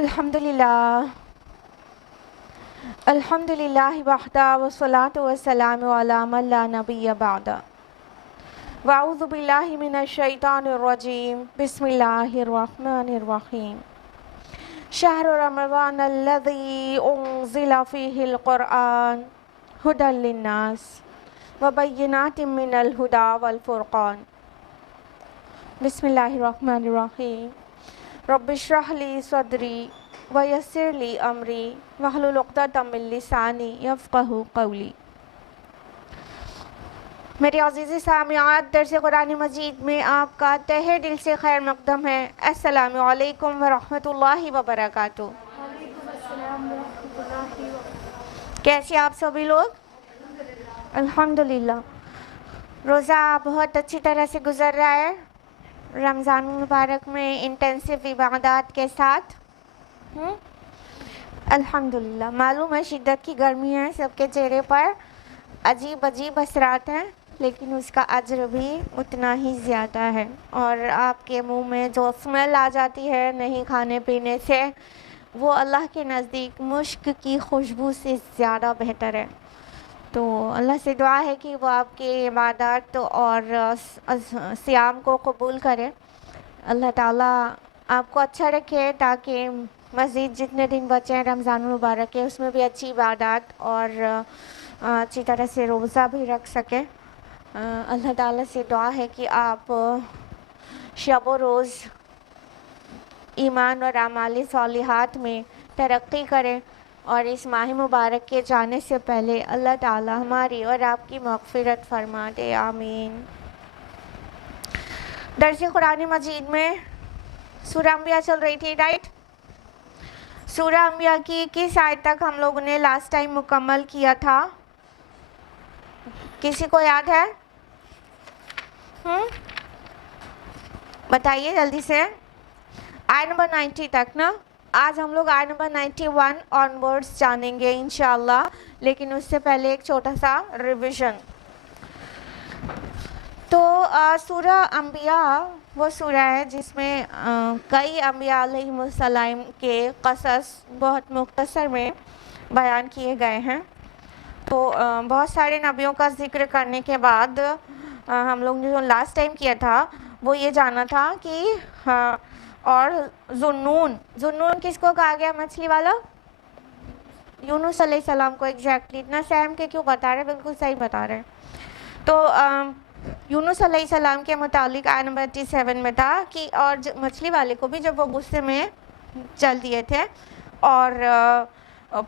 الحمدللہ الحمدللہ وحدہ والصلاة والسلام علی من لا نبی بعد واعوذ باللہ من الشیطان الرجیم بسم اللہ الرحمن الرحیم شہر رمضان الذی انزل فیہ القرآن ھدی للناس وبینات من الھدی والفرقان بسم اللہ الرحمن الرحیم رب اشرح لی صدری ویسر لی امری واحلل عقدۃ من لسانی یفقہوا قولی۔ میرے عزیز سامعات، درس قرآن مجید میں آپ کا تہہ دل سے خیر مقدم ہے۔ السلام علیکم ورحمۃ اللہ وبرکاتہ۔ کیسے آپ سبھی لوگ؟ الحمدللہ۔ روزہ بہت اچھی طرح سے گزر رہا ہے رمضان مبارک میں انٹینسیو عبادات کے ساتھ۔ الحمدللہ۔ معلوم ہے شدت کی گرمی ہے، سب کے چہرے پر عجیب عجیب اثرات ہیں، لیکن اس کا اجر بھی اتنا ہی زیادہ ہے، اور آپ کے منہ میں جو اسمیل آ جاتی ہے نہیں کھانے پینے سے، وہ اللہ کے نزدیک مشک کی خوشبو سے زیادہ بہتر ہے۔ تو اللہ سے دعا ہے کہ وہ آپ کے عبادات اور صیام کو قبول کرے۔ اللہ تعالیٰ آپ کو اچھا رکھے تاکہ مزید جتنے دن بچے ہیں رمضان المبارک کے، اس میں بھی اچھی عبادات اور اچھی طرح سے روزہ بھی رکھ سکیں۔ اللہ تعالیٰ سے دعا ہے کہ آپ شب و روز ایمان اور اعمال صالحات میں ترقی کریں، اور اس ماہ مبارک کے جانے سے پہلے اللہ تعالیٰ ہماری اور آپ کی مغفرت فرما دے، آمین۔ درس قرآن مجید میں سورہ انبیاء چل رہی تھی، رائٹ؟ سورہ انبیاء کی کس آیت تک ہم لوگوں نے لاسٹ ٹائم مکمل کیا تھا؟ کسی کو یاد ہے؟ بتائیے جلدی سے۔ آیت نمبر 90 تک نا؟ آج ہم لوگ آیت نمبر 91 آن ورڈز جانیں گے انشاءاللہ، لیکن اس سے پہلے ایک چھوٹا سا ریویژن۔ تو سورہ انبیاء وہ سورہ ہے جس میں کئی انبیاء علیہ السلام کے قصص بہت مختصر میں بیان کیے گئے ہیں۔ تو بہت سارے نبیوں کا ذکر کرنے کے بعد ہم لوگ نے جو لاسٹ ٹائم کیا تھا وہ یہ جانا تھا کہ اور ذُنُّون کس کو کہا گیا؟ مچھلی والا؟ یونس علیہ السلام کو۔ ایگزیکٹلی، اتنا سیم کے کیوں بتا رہے؟ بالکل صحیح بتا رہے۔ تو یونس علیہ السلام کے متعلق آیت نمبر 87 میں تھا کہ اور مچھلی والے کو بھی جب وہ غصے میں چل دیے تھے، اور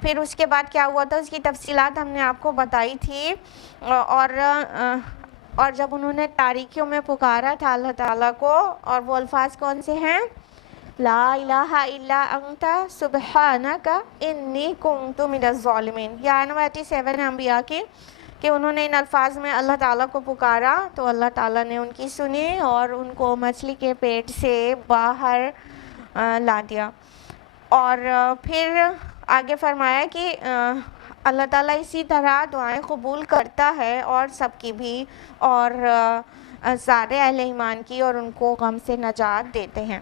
پھر اس کے بعد کیا ہوا تھا اس کی تفصیلات ہم نے آپ کو بتائی تھی، اور جب انہوں نے تاریکیوں میں پکارا تھا اللہ تعالیٰ کو، اور وہ الفاظ کون سے ہیں؟ لا الہ الا انت سبحانک انی کنت من الظالمین۔ یہ آیت نمبر 87 ہے انبیاء کی، کہ انہوں نے ان الفاظ میں اللہ تعالیٰ کو پکارا تو اللہ تعالیٰ نے ان کی سنی اور ان کو مچھلی کے پیٹ سے باہر لا دیا۔ اور پھر آگے فرمایا کہ اللہ تعالیٰ اسی طرح دعائیں قبول کرتا ہے اور سب کی بھی، اور سارے اہل ایمان کی، اور ان کو غم سے نجات دیتے ہیں۔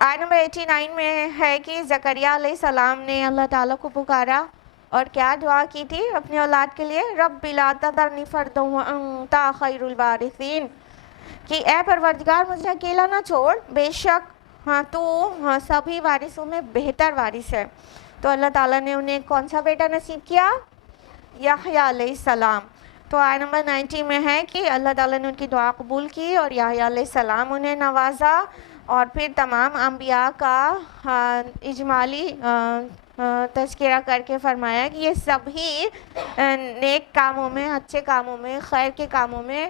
آیت نمبر 89 میں ہے کہ زکریا علیہ السلام نے اللہ تعالیٰ کو پکارا اور کیا دعا کی تھی اپنی اولاد کے لیے؟ رب لا تذرنی فردا وانت خیر الوارثین، کہ اے پروردگار مجھے اکیلا نہ چھوڑ، بے شک تو سبھی وارثوں میں بہتر وارث ہے۔ تو اللہ تعالیٰ نے انہیں کون سا بیٹا نصیب کیا؟ یحییٰ علیہ السلام۔ تو آیت نمبر 90 میں ہے کہ اللہ تعالیٰ نے ان کی دعا قبول کی اور یحییٰ علیہ السلام انہیں نوازا، اور پھر تمام انبیاء کا اجمالی تذکرہ کر کے فرمایا کہ یہ سبھی نیک کاموں میں، اچھے کاموں میں، خیر کے کاموں میں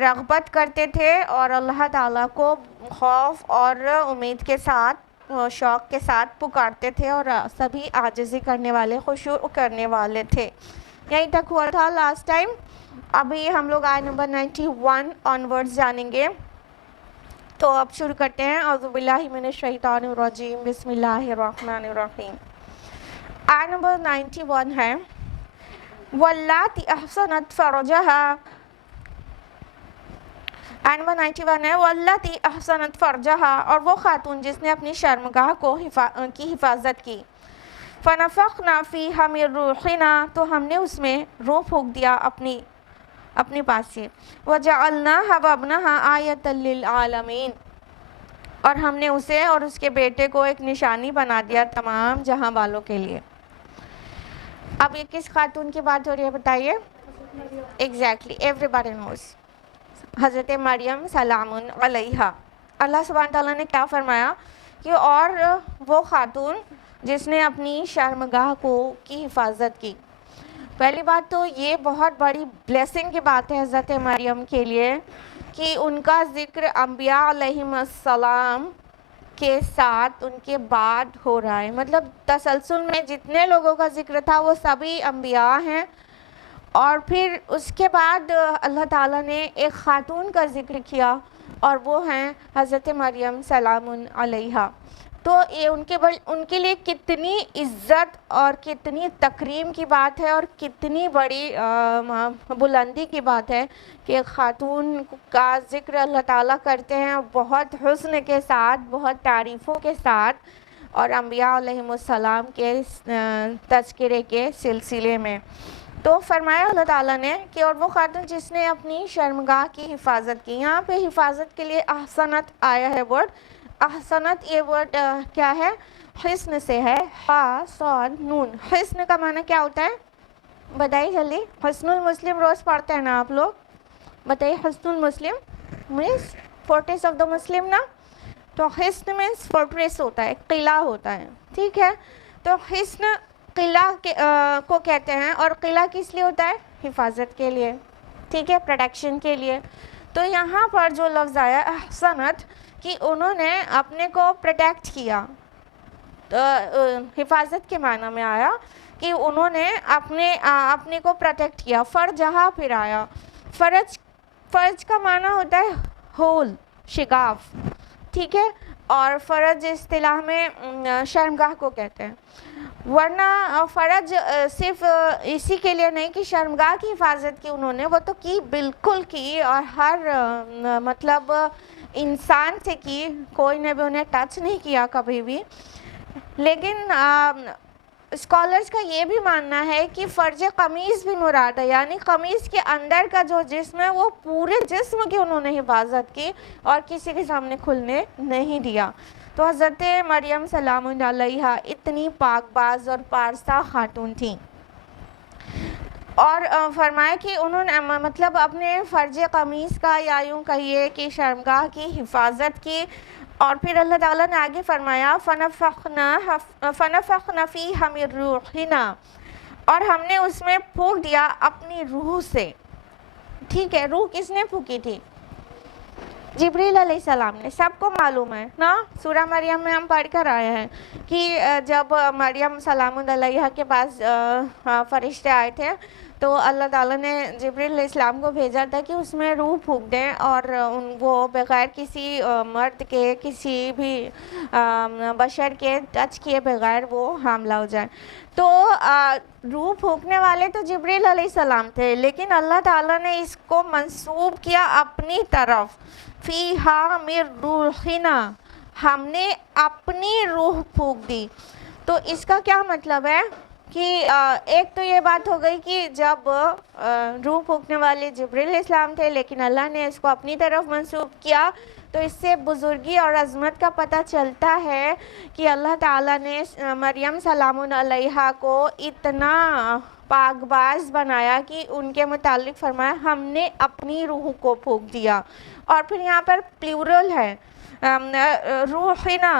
رغبت کرتے تھے، اور اللہ تعالیٰ کو خوف اور امید کے ساتھ، شوق کے ساتھ پکارتے تھے، اور سبھی عاجزی کرنے والے، خشوع کرنے والے تھے۔ یہیں تک ہوا تھا لاسٹ ٹائم۔ ابھی ہم لوگ آیت نمبر 91 آن ورڈز جانیں گے۔ تو اب شروع کرتے ہیں۔ اعوذ باللہ من الشیطان الرجیم، بسم اللہ الرحمن الرحیم۔ آیت نمبر 91 ہے واللاتی احصنت فرجها एंड 191 है वल्लती अहसनत फरजहा, और वो खातून जिसने अपनी शर्मगाह को की हिफाजत की, फनफखना फीहा मिन रूहिना, तो हमने उसमें रूह फूंक दिया अपने पास से, वजअलनाहा वअबनहा आयतल लिल आलमीन, और हमने उसे और उसके बेटे को एक निशानी बना दिया तमाम जहां वालों के लिए। अब ये किस खातून की बात हो रही है बताइए? एग्जैक्टली, एवरीबॉडी नोज, हज़रत मरियम सलामुन अलैहा। अल्लाह सुब्हान तआला ने क्या फरमाया कि और वो खातून जिसने अपनी शर्मगाह की हिफाजत की। पहली बात तो ये बहुत बड़ी ब्लेसिंग की बात है हज़रत मरियम के लिए कि उनका ज़िक्र अंबिया अलैहिस्सलाम के साथ उनके बाद हो रहा है। मतलब तसलसल में जितने लोगों का ज़िक्र था वो सभी अंबिया हैं, और फिर उसके बाद अल्लाह ताला ने एक ख़ातून का ज़िक्र किया और वो हैं हज़रत मरियम सलामुन अलैहा। तो ये उनके लिए कितनी इज़्ज़त और कितनी तकरीम की बात है और कितनी बड़ी बुलंदी की बात है कि एक ख़ातून का ज़िक्र अल्लाह ताला करते हैं बहुत हुस्न के साथ, बहुत तारीफ़ों के साथ, और अंबिया अलैहिमुस्सलाम के तज़किरे के सिलसिले में। तो फरमाया अल्लाह ताला ने कि और वो खातून जिसने अपनी शर्मगाह की हिफाजत की। यहाँ पे हिफाजत के लिए अहसनत आया है वर्ड। अहसनत ये वर्ड क्या है? हिस्न से है, हा सौद नून। हिस्न का माना क्या होता है बताइए जल्दी? हिस्नुल मुस्लिम रोज़ पढ़ते हैं ना आप लोग, बताइए। हिस्नुल मुस्लिम means fortress of the Muslim ना, तो हिस्न मीन्स फोर्ट्रेस होता है, किला होता है, ठीक है। तो हिस्न किला को कहते हैं, और किला किस लिए होता है? हिफाजत के लिए, ठीक है, प्रोटेक्शन के लिए। तो यहाँ पर जो लफ्ज़ आया अहसनत कि उन्होंने अपने को प्रोटेक्ट किया, तो हिफाजत के माना में आया कि उन्होंने अपने को प्रोटेक्ट किया। फ़रजहा फिर आया। फ़र्ज का माना होता है होल, शिगाफ, ठीक है, और फ़रज इस्तिलाह में शर्मगाह को कहते हैं। वरना फ़रज सिर्फ इसी के लिए नहीं कि शर्मगाह की हिफाजत की उन्होंने, वो तो की, बिल्कुल की, और हर मतलब इंसान से की, कोई ने भी उन्हें टच नहीं किया कभी भी। लेकिन स्कॉलर्स का ये भी मानना है कि फ़र्ज कमीज़ भी मुराद है, यानी कमीज़ के अंदर का जो जिस्म है वो पूरे जिस्म की उन्होंने हिफाजत की और किसी के सामने खुलने नहीं दिया। तो हज़रत मरियम सलामुन अलैहा इतनी पाकबाज और पारसा खातून थी, और फरमाया कि उन्होंने मतलब अपने फ़र्ज कमीज़ का या यूँ कहिए कि शर्मगाह की हिफाजत की। और फिर अल्लाह ताला ने आगे फरमाया फ़नफ़ख़ना फ़ीहा मिन रूहिना, और हमने उसमें फूंक दिया अपनी रूह से, ठीक है। रूह किसने फूंकी थी? जिब्रील अलैहिस्सलाम ने, सबको मालूम है ना, सूरह मरियम में हम पढ़ कर आए हैं कि जब मरियम सलामुन अलैहा के पास फरिश्ते आए थे तो अल्लाह ताला ने जिब्रील अलैहिस्सलाम को भेजा था कि उसमें रूह फूंक दें और वो बग़ैर किसी मर्द के, किसी भी बशर के टच किए बग़ैर वो हामला हो जाए। तो रूह फूंकने वाले तो जिब्रील अलैहिस्सलाम थे, लेकिन अल्लाह ताला ने इसको मंसूब किया अपनी तरफ, फ़ीहा मिन रूहिना, हमने अपनी रूह फूंक दी। तो इसका क्या मतलब है कि एक तो ये बात हो गई कि जब रूह फूंकने वाले जिब्रील इस्लाम थे, लेकिन अल्लाह ने इसको अपनी तरफ मंसूब किया। तो इससे बुज़ुर्गी और अज़मत का पता चलता है कि अल्लाह ताला ने मरियम सलामुन अलैहा को इतना पाकबाज बनाया कि उनके मुतालिक फरमाया हमने अपनी रूह को फूंक दिया। और फिर यहाँ पर प्लूरल है, रूहिना,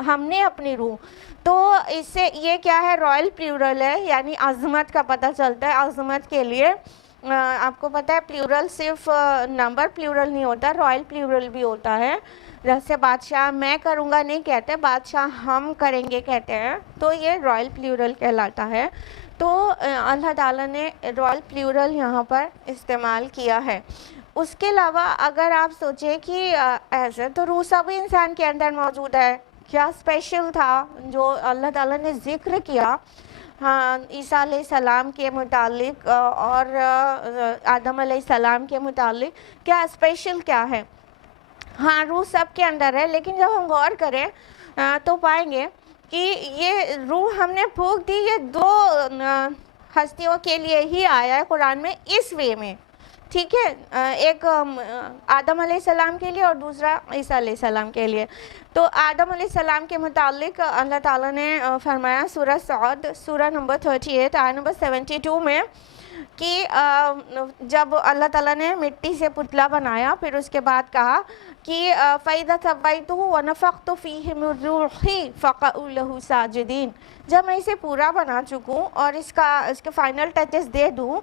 हमने अपनी रूह। तो इससे ये क्या है? रॉयल प्लूरल है, यानी अज़मत का पता चलता है। अज़मत के लिए आपको पता है प्लूरल सिर्फ नंबर प्लूरल नहीं होता, रॉयल प्लूरल भी होता है। जैसे बादशाह मैं करूँगा नहीं कहते, बादशाह हम करेंगे कहते हैं, तो ये रॉयल प्लूरल कहलाता है। तो अल्लाह ताला ने रॉयल प्लूरल यहाँ पर इस्तेमाल किया है। उसके अलावा अगर आप सोचें कि ऐसे तो रूह सभी इंसान के अंदर मौजूद है, क्या स्पेशल था जो अल्लाह ताला ने ज़िक्र किया ہاں عیسیٰ علیہ السلام کے متعلق اور آدم علیہ السلام کے متعلق کیا اسپیشل کیا ہے؟ ہاں روح سب کے اندر ہے، لیکن جب ہم غور کریں تو پائیں گے کہ یہ روح ہم نے پھونک دی، یہ دو ہستیوں کے لیے ہی آیا ہے قرآن میں اس وے میں، ٹھیک ہے، ایک آدم علیہ السلام کے لیے اور دوسرا عیسیٰ علیہ السلام کے لیے۔ تو آدم علیہ السلام کے متعلق اللہ تعالیٰ نے فرمایا سورہ صعد سورہ نمبر 38 آیت نمبر 72 میں کہ جب اللہ تعالیٰ نے مٹی سے پتلا بنایا پھر اس کے بعد کہا کہ فَإِذَا سَوَّيْتُهُ وَنَفَخْتُ فِيهِ مِن رُوحِي فَقَعُوا لَهُ سَاجِدِينَ، جب میں اسے پورا بنا چکوں اور اس کے فائنل ٹچز دے دوں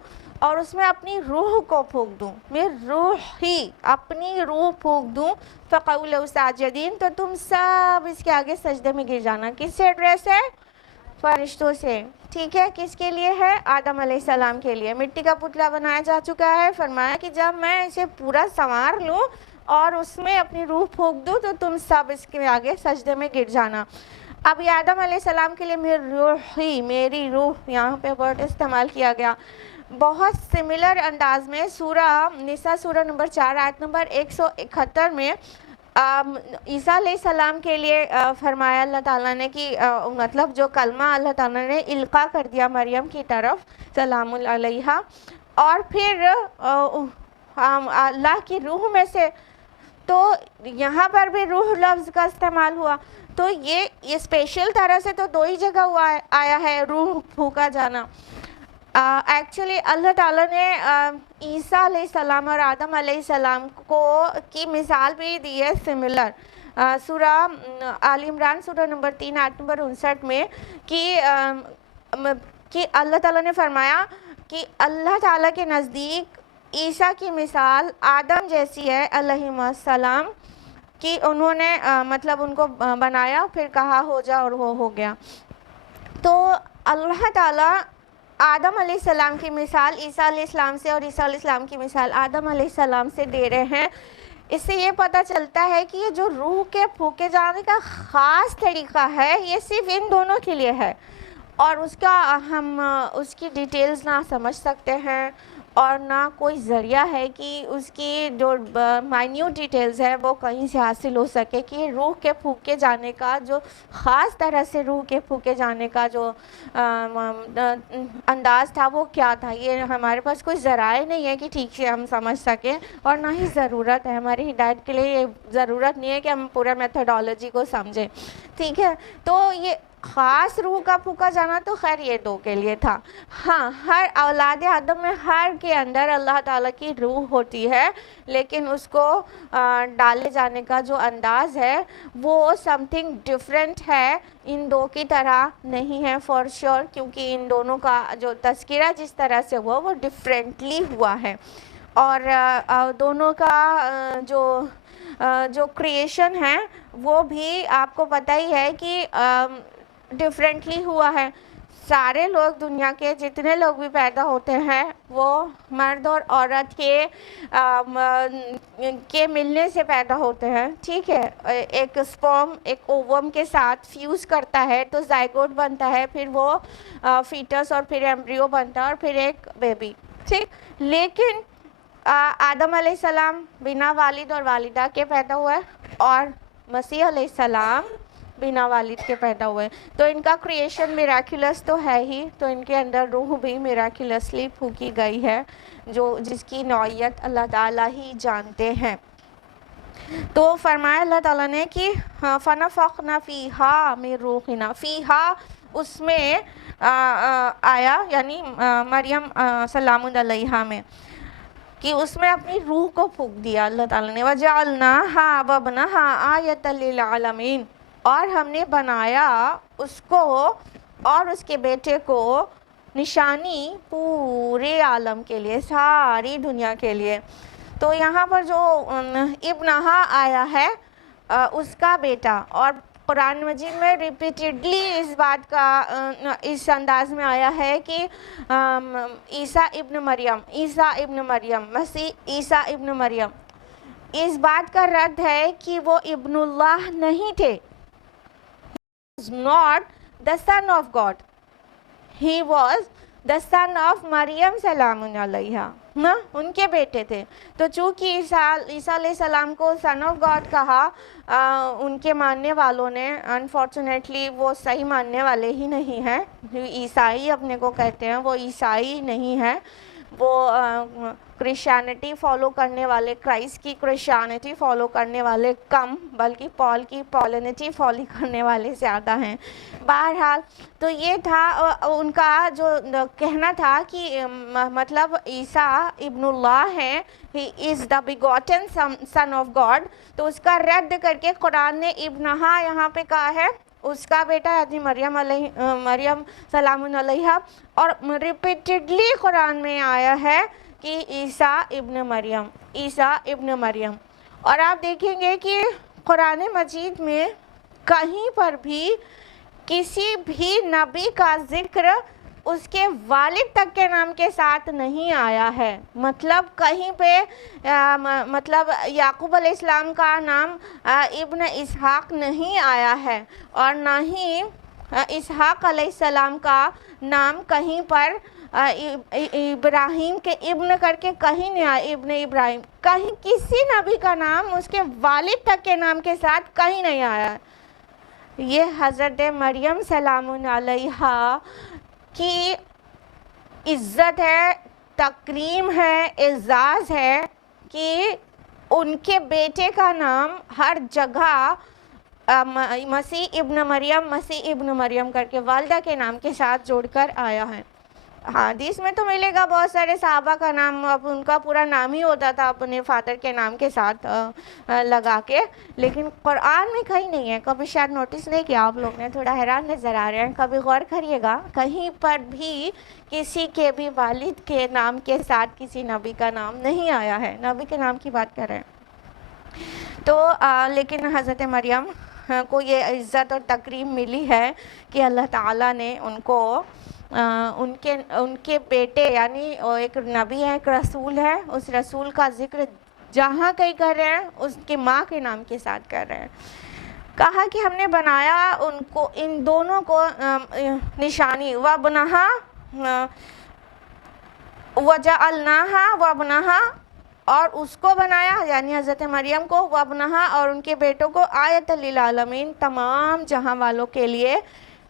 اور اس میں اپنی روح کو پھونک دوں، میں روح ہی اپنی روح پھونک دوں، فَقَعُوا لَهُ سَاجِدِينَ، تو تم سب اس کے آگے سجدے میں گر جانا۔ کس سے ایڈریس ہے؟ فرشتوں سے، ٹھیک ہے۔ کس کے لیے ہے؟ آدم علیہ السلام کے لیے۔ مٹی کا پتلا بنایا جا چکا ہے، فرمایا کہ جب میں اسے پورا سنوار لوں اور اس میں اپنی روح پھونک دوں تو تم سب اس کے آگے سجدے میں گر جانا۔ اب یہ آدم علیہ السلام کے لیے میری روح یہاں پہ ورڈ استعمال کیا گیا بہت سملر انداز میں سورہ نساء سورہ نمبر 4 آیت نمبر 171 میں عیسیٰ علیہ السلام کے لیے فرمایا اللہ تعالیٰ نے کہ مطلب جو کلمہ اللہ تعالیٰ نے القاء کر دیا مریم کی طرف سلام علیہا، اور پھر اللہ کی روح میں سے، تو یہاں پر بھی روح لفظ کا استعمال ہوا، تو یہ اسپیشل طرح سے تو دو ہی جگہ آیا ہے روح پھونکا جانا۔ ایکچولی اللہ تعالیٰ نے عیسیٰ علیہ السلام اور آدم علیہ السلام کی مثال بھی دی ہے سملر سورہ آل عمران سورہ نمبر 3 آیت نمبر 59 میں کہ اللہ تعالیٰ نے فرمایا کہ اللہ تعالیٰ کے نزدیک عیسیٰ کی مثال آدم جیسی ہے علیہ السلام، کہ انہوں نے مطلب ان کو بنایا پھر کہا ہو جا اور وہ ہو گیا۔ تو اللہ تعالیٰ آدم علیہ السلام کی مثال عیسیٰ علیہ السلام سے اور عیسیٰ علیہ السلام کی مثال آدم علیہ السلام سے دے رہے ہیں۔ اس سے یہ پتہ چلتا ہے کہ یہ جو روح کے پھونکے جانے کا خاص طریقہ ہے یہ صرف ان دونوں کے لیے ہے، اور ہم اس کی ڈیٹیلز نہ سمجھ سکتے ہیں اور نہ کوئی ذریعہ ہے کہ اس کی جو مائنیوٹ ڈیٹیلز ہے وہ کہیں سے حاصل ہو سکے کہ روح کے پھونکے جانے کا جو خاص طرح سے روح کے پھونکے جانے کا جو انداز تھا وہ کیا تھا۔ یہ ہمارے پاس کوئی ذرائع نہیں ہے کہ ٹھیک سے ہم سمجھ سکیں، اور نہ ہی ضرورت ہے، ہماری ہدایت کے لیے یہ ضرورت نہیں ہے کہ ہم پورا میتھڈالوجی کو سمجھیں، ٹھیک ہے۔ تو یہ خاص روح کا پھونکا جانا تو خیر یہ دو کے لیے تھا۔ ہاں ہر اولاد آدم میں ہر کے اندر اللہ تعالیٰ کی روح ہوتی ہے، لیکن اس کو ڈالے جانے کا جو انداز ہے وہ سم تھنگ ڈفرینٹ ہے، ان دو کی طرح نہیں ہے فار شیور، کیونکہ ان دونوں کا جو تذکرہ جس طرح سے ہوا وہ ڈفرینٹلی ہوا ہے، اور دونوں کا جو کریشن ہے وہ بھی آپ کو پتہ ہی ہے کہ ڈفرینٹلی ہوا ہے۔ سارے لوگ دنیا کے جتنے لوگ بھی پیدا ہوتے ہیں وہ مرد اور عورت کے ملنے سے پیدا ہوتے ہیں، ٹھیک ہے۔ ایک سپرم ایک اووم کے ساتھ فیوز کرتا ہے تو زائگوٹ بنتا ہے، پھر وہ فیٹس اور پھر ایمبریو بنتا ہے اور پھر ایک بیبی، ٹھیک۔ لیکن آدم علیہ السلام بنا والد اور والدہ کے پیدا ہوئے اور مسیح علیہ السلام بنا والد کے پیدا ہوئے، تو ان کا کریشن میراکولس تو ہے ہی، تو ان کے اندر روح بھی میراکولسلی پھونکی گئی ہے جس کی نوعیت اللہ تعالیٰ ہی جانتے ہیں۔ تو فرمایا اللہ تعالیٰ نے کہ فَنَفَخْنَا فِيهَا مِن رُوحِنَا، فیہا اس میں آیا یعنی مریم سلام علیہا میں، کہ اس میں اپنی روح کو پھونک دیا اللہ تعالیٰ نے، وَجَعَلْنَاهَا وَابْنَهَا آیَةً لِلْعَالَمِينَ، اور ہم نے بنایا اس کو اور اس کے بیٹے کو نشانی پورے عالم کے لیے، ساری دنیا کے لیے۔ تو یہاں پر جو ابنہا آیا ہے اس کا بیٹا، اور قرآن مجید میں ریپیٹیڈلی اس بات کا اس انداز میں آیا ہے کہ عیسیٰ ابن مریم مسیح عیسیٰ ابن مریم، اس بات کا رد ہے کہ وہ ابن اللہ نہیں تھے، not the son of God. he was the son of Maryam सलामुन अलैहा ना, उनके बेटे थे। तो चूँकि ईसा अलैहिस्सलाम को सन ऑफ गॉड कहा, उनके मानने वालों ने, अनफॉर्चुनेटली वो सही मानने वाले ही नहीं हैं, जो ईसाई अपने को कहते हैं वो ईसाई नहीं है, वो क्रिश्चियनिटी फॉलो करने वाले, क्राइस्ट की क्रिश्चियनिटी फॉलो करने वाले कम, बल्कि पॉल की पॉलिनिटी फॉलो करने वाले ज़्यादा हैं। बहरहाल तो ये था उनका जो कहना था कि मतलब ईसा इब्नुल्लाह है, he is the begotten son of God. तो उसका रद्द करके कुरान ने इब्नहा यहाँ पे कहा है, उसका बेटा यानी मरियम सलामुन अलैहा, और रिपीटेडली कुरान में आया है कि ईसा इब्न मरियम। और आप देखेंगे कि कुरान मजीद में कहीं पर भी किसी भी नबी का जिक्र उसके वालिद तक के नाम के साथ नहीं आया है। मतलब कहीं पे मतलब याकूब अलैहिस्सलाम का नाम इब्न इसहाक नहीं आया है, और ना ही इसहाक अलैहिस्सलाम का नाम कहीं पर इब्राहिम के इब्न करके कहीं नहीं आया, इब्न इब्राहिम, कहीं किसी नबी का नाम उसके वालिद तक के नाम के साथ कहीं नहीं आया। ये हज़रत मरियम सलामुन अलैहा की इज़्ज़त है, तकरीम है, एज़ाज़ है कि उनके बेटे का नाम हर जगह मसीह इब्न मरियम करके वालदा के नाम के साथ जोड़कर आया है। हदीस में तो मिलेगा बहुत सारे सहाबा का नाम अब उनका पूरा नाम ही होता था अपने फादर के नाम के साथ लगा के, लेकिन कुरान में कहीं नहीं है। कभी शायद नोटिस नहीं किया आप लोग ने, थोड़ा हैरान नज़र आ रहे हैं, कभी गौर करिएगा, कहीं पर भी किसी के भी वालिद के नाम के साथ किसी नबी का नाम नहीं आया है। नबी के नाम की बात कर रहे हैं। तो लेकिन हज़रत मरियम को ये इज़्ज़त और तकरीम मिली है कि अल्लाह ताला ने उनको उनके बेटे यानी एक नबी है, एक रसूल है, उस रसूल का जिक्र जहाँ कहीं कर रहे हैं उसके माँ के नाम के साथ कर रहे हैं। कहा कि हमने बनाया उनको, इन दोनों को निशानी, वबनहा वजअलनाहा वबनहा, और उसको बनाया यानी हज़रत मरियम को, वबनहा और उनके बेटों को, आयतल लिल आलमीन, तमाम जहां वालों के लिए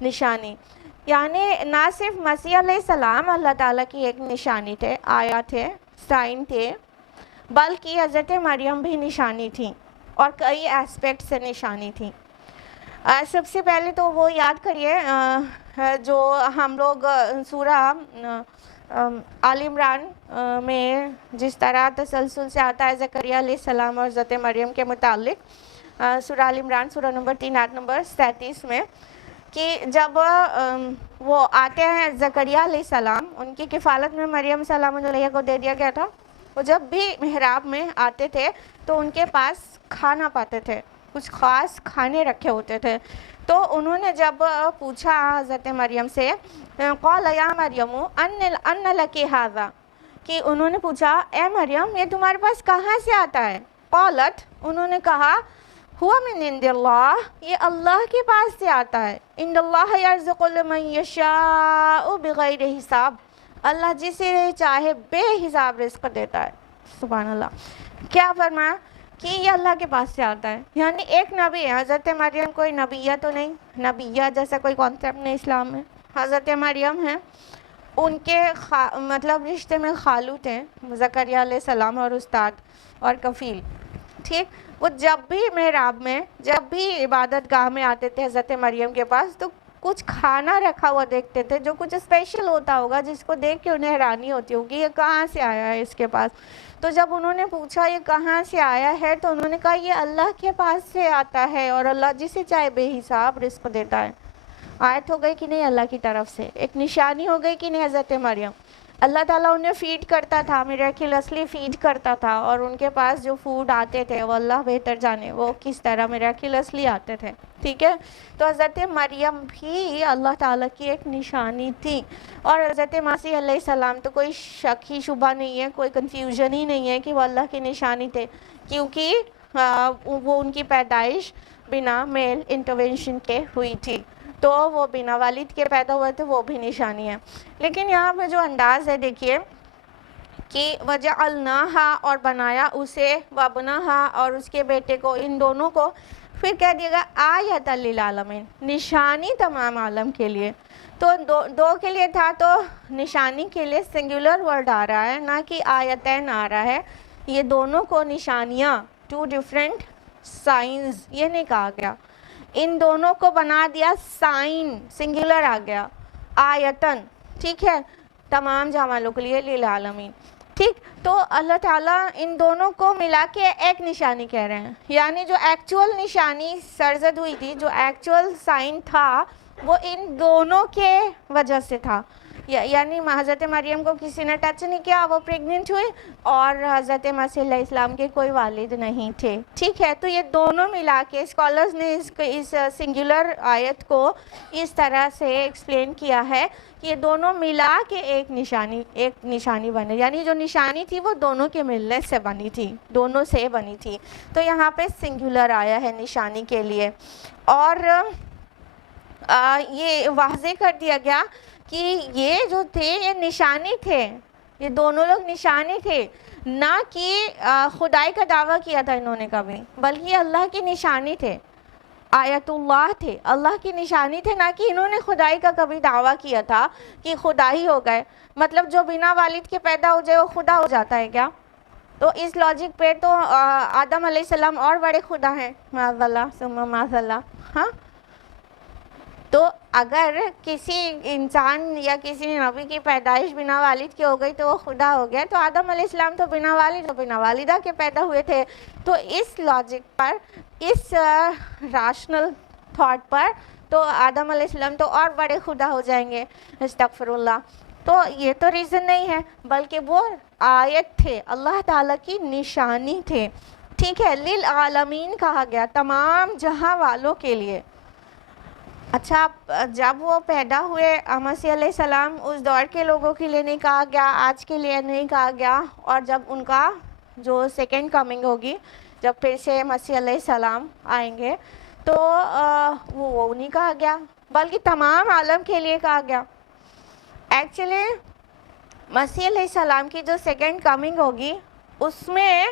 निशानी। यानी ना सिर्फ मसीह अलैहिस्सलाम अल्लाह ताला की एक निशानी थे, आया थे, साइन थे, बल्कि हज़रत मरियम भी निशानी थी और कई एस्पेक्ट से निशानी थी। सबसे पहले तो वो याद करिए जो हम लोग सूरह आल इमरान में जिस तरह तसलसल से आता है ज़करिया अलैहिस्सलाम और हज़रत मरियम के मुतालिक, सूरह आल इमरान सूरह नंबर 3 आयत नंबर 37 में, कि जब वो आते हैं ज़करिया अलैहिस्सलाम, उनकी किफ़ालत में मरियम सलाम अलैहा को दे दिया गया था। वो जब भी मेहराब में आते थे तो उनके पास खाना पाते थे, कुछ ख़ास खाने रखे होते थे। तो उन्होंने जब पूछा हज़रत मरियम से, क़ाल या मरियम अन्न लकी हाज़ा, कि उन्होंने पूछा ए मरियम ये तुम्हारे पास कहाँ से आता है? क़ालत, उन्होंने कहा हुआ मिन इंदिल्लाह, ये अल्लाह के पास से आता है। इन्नल्लाह यर्ज़ुक़ु लिमन यशाअु बिग़ैरि हिसाब, अल्लाह जिसे चाहे बेहिसाब रिज़्क़ देता है। सुभान अल्लाह। क्या फरमाया कि ये अल्लाह के पास से आता है, यानी एक नबी है। हज़रत मरियम कोई नबिया तो नहीं, नबिया जैसा कोई कॉन्सेप्ट नहीं इस्लाम में। हज़रत मरियम हैं, उनके मतलब रिश्ते में खालू थे ज़करिया अलैहिस्सलाम और उस्ताद और कफ़ील, ठीक। वो जब भी मेहराब में, जब भी इबादत गाह में आते थे हज़रत मरियम के पास, तो कुछ खाना रखा हुआ देखते थे जो कुछ स्पेशल होता होगा, जिसको देख के उन्हें हैरानी होती होगी ये कहाँ से आया है इसके पास। तो जब उन्होंने पूछा ये कहाँ से आया है, तो उन्होंने कहा ये अल्लाह के पास से आता है और अल्लाह जिसे चाहे बेहिसाब रिज़्क़ देता है। आयत हो गई कि नहीं अल्लाह की तरफ से, एक निशानी हो गई कि नहीं। हज़रत मरियम, अल्लाह ताला उन्हें फ़ीड करता था, मिरेक्युलसली फ़ीड करता था, और उनके पास जो फूड आते थे वो अल्लाह बेहतर जाने वो किस तरह मिरेक्युलसली आते थे, ठीक है। तो हज़रत मरियम भी अल्लाह ताला की एक निशानी थी। और हज़रत मसीह अलैहिस्सलाम तो कोई शक ही शुबा नहीं है, कोई कन्फ्यूजन ही नहीं है कि वो अल्लाह की निशानी थे, क्योंकि वो उनकी पैदाइश बिना मेल इंटरवेंशन के हुई थी। تو وہ بنا والد کے پیدا ہوئے تھے، وہ بھی نشانی ہے۔ لیکن یہاں پہ جو انداز ہے دیکھیے کہ وَجَعَلْنَاهَا اور بنایا اسے، وَابْنَهَا اور اس کے بیٹے کو، ان دونوں کو، پھر کہہ دیا گا آیۃ للعالمین، نشانی تمام عالم کے لیے۔ تو دو کے لیے تھا تو نشانی کے لیے سنگولر ورڈ آ رہا ہے، نہ کہ آیتین آ رہا ہے۔ یہ دونوں کو نشانیاں، ٹو ڈیفرنٹ سائنز، یہ نہیں کہا گیا۔ ان دونوں کو بنا دیا سائن، سنگولر آ گیا، آیتن، ٹھیک ہے، تمام جامعوں کے لیے للعالمین، ٹھیک۔ تو اللہ تعالیٰ ان دونوں کو ملا کے ایک نشانی کہہ رہے ہیں، یعنی جو ایکچول نشانی سرزد ہوئی تھی، جو ایکچول سائن تھا، وہ ان دونوں کے وجہ سے تھا۔ یعنی حضرت مریم کو کسی نے ٹچ نہیں کیا، وہ پریگننٹ ہوئی، اور حضرت مسیح علیہ السلام کے کوئی والد نہیں تھے، ٹھیک ہے۔ تو یہ دونوں ملا کے اسکالرز نے اس سنگولر آیت کو اس طرح سے ایکسپلین کیا ہے کہ یہ دونوں ملا کے ایک نشانی بنے، یعنی جو نشانی تھی وہ دونوں کے ملنے سے بنی تھی، دونوں سے بنی تھی۔ تو یہاں پہ سنگولر آیا ہے نشانی کے لیے، اور یہ واضح کر دیا گیا کہ یہ جو تھے یہ نشانی تھے، یہ دونوں لوگ نشانی تھے، نہ کہ خدائی کا دعویٰ کیا تھا انہوں نے کبھی، بلکہ اللہ کی نشانی تھے، آیت اللہ تھے، اللہ کی نشانی تھے، نہ کہ انہوں نے خدائی کا کبھی دعویٰ کیا تھا کہ خدا ہی ہو گئے۔ مطلب جو بنا والد کے پیدا ہو جائے وہ خدا ہو جاتا ہے کیا؟ تو اس لاجک پہ تو آدم علیہ السلام اور بڑے خدا ہیں، معاذ اللہ ثم معاذ اللہ، ہاں۔ تو اگر کسی انسان یا کسی نبی کی پیدائش بنا والد کی ہو گئی تو وہ خدا ہو گیا، تو آدم علیہ السلام تو بنا والد و بنا والدہ کے پیدا ہوئے تھے۔ تو اس لاجک پر، اس راشنل تھاٹ پر، تو آدم علیہ السلام تو اور بڑے خدا ہو جائیں گے، استغفر اللہ۔ تو یہ تو ریزن نہیں ہے، بلکہ وہ آیت تھے، اللہ تعالیٰ کی نشانی تھے، ٹھیک ہے۔ للعالمین کہا گیا، تمام جہاں والوں کے لیے۔ اچھا، جب وہ پیدا ہوئے مسیح علیہ السلام، اس دور کے لوگوں کے لیے نہیں کہا گیا، آج کے لیے نہیں کہا گیا، اور جب ان کا جو سیکنڈ کمنگ ہوگی، جب پھر سے مسیح علیہ السلام آئیں گے، تو وہ نہیں کہا گیا، بلکہ تمام عالم کے لیے کہا گیا۔ ایکچولی مسیح علیہ السلام کی جو سیکنڈ کمنگ ہوگی، اس میں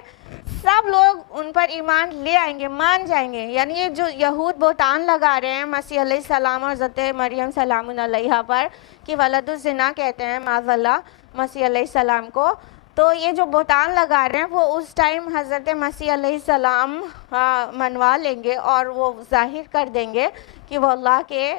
سب لوگ ان پر ایمان لے آئیں گے، مان جائیں گے۔ یعنی یہ جو یہود بہتان لگا رہے ہیں مسیح علیہ السلام اور حضرت مریم سلام علیہا پر کہ ولد الزنا کہتے ہیں معاذ اللہ مسیح علیہ السلام کو، تو یہ جو بہتان لگا رہے ہیں وہ اس ٹائم حضرت مسیح علیہ السلام منوا لیں گے، اور وہ ظاہر کر دیں گے کہ وہ اللہ کے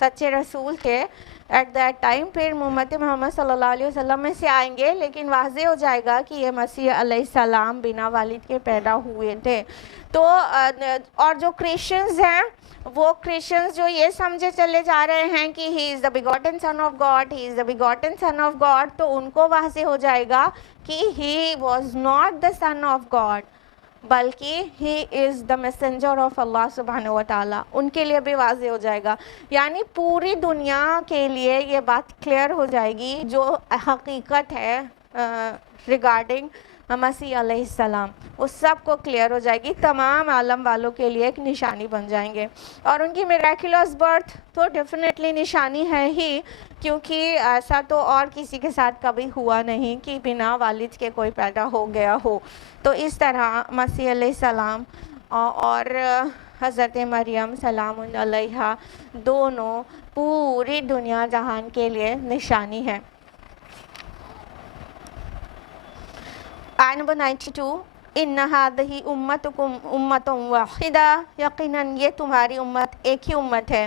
سچے رسول تھے۔ ایٹ دیٹ ٹائم پھر امت محمد صلی اللہ علیہ وسلم میں سے آئیں گے، لیکن واضح ہو جائے گا کہ یہ مسیح علیہ السلام بنا والد کے پیدا ہوئے تھے۔ تو اور جو کرسچنز ہیں، وہ کرسچنز جو یہ سمجھے چلے جا رہے ہیں کہ he is the begotten son of God, he is the begotten son of God, تو ان کو واضح ہو جائے گا کہ he was not the son of God, بلکہ he is the messenger of اللہ سبحانہ و تعالیٰ، ان کے لیے بھی واضح ہو جائے گا۔ یعنی پوری دنیا کے لیے یہ بات کلیئر ہو جائے گی جو حقیقت ہے ریگارڈنگ مسیح علیہ السلام، وہ سب کو کلیئر ہو جائے گی، تمام عالم والوں کے لیے ایک نشانی بن جائیں گے۔ اور ان کی میریکولس برتھ تو ڈیفینیٹلی نشانی ہے ہی، کیونکہ ایسا تو اور کسی کے ساتھ کبھی ہوا نہیں کہ بنا والد کے کوئی پیدا ہو گیا ہو۔ تو اس طرح مسیح علیہ السلام اور حضرت مریم سلام علیہا دونوں پوری دنیا جہان کے لیے نشانی ہے۔ آیت نمبر 92، ان هذه امتکم امۃ واحدہ، یقیناً یہ تمہاری امت ایک ہی امت ہے،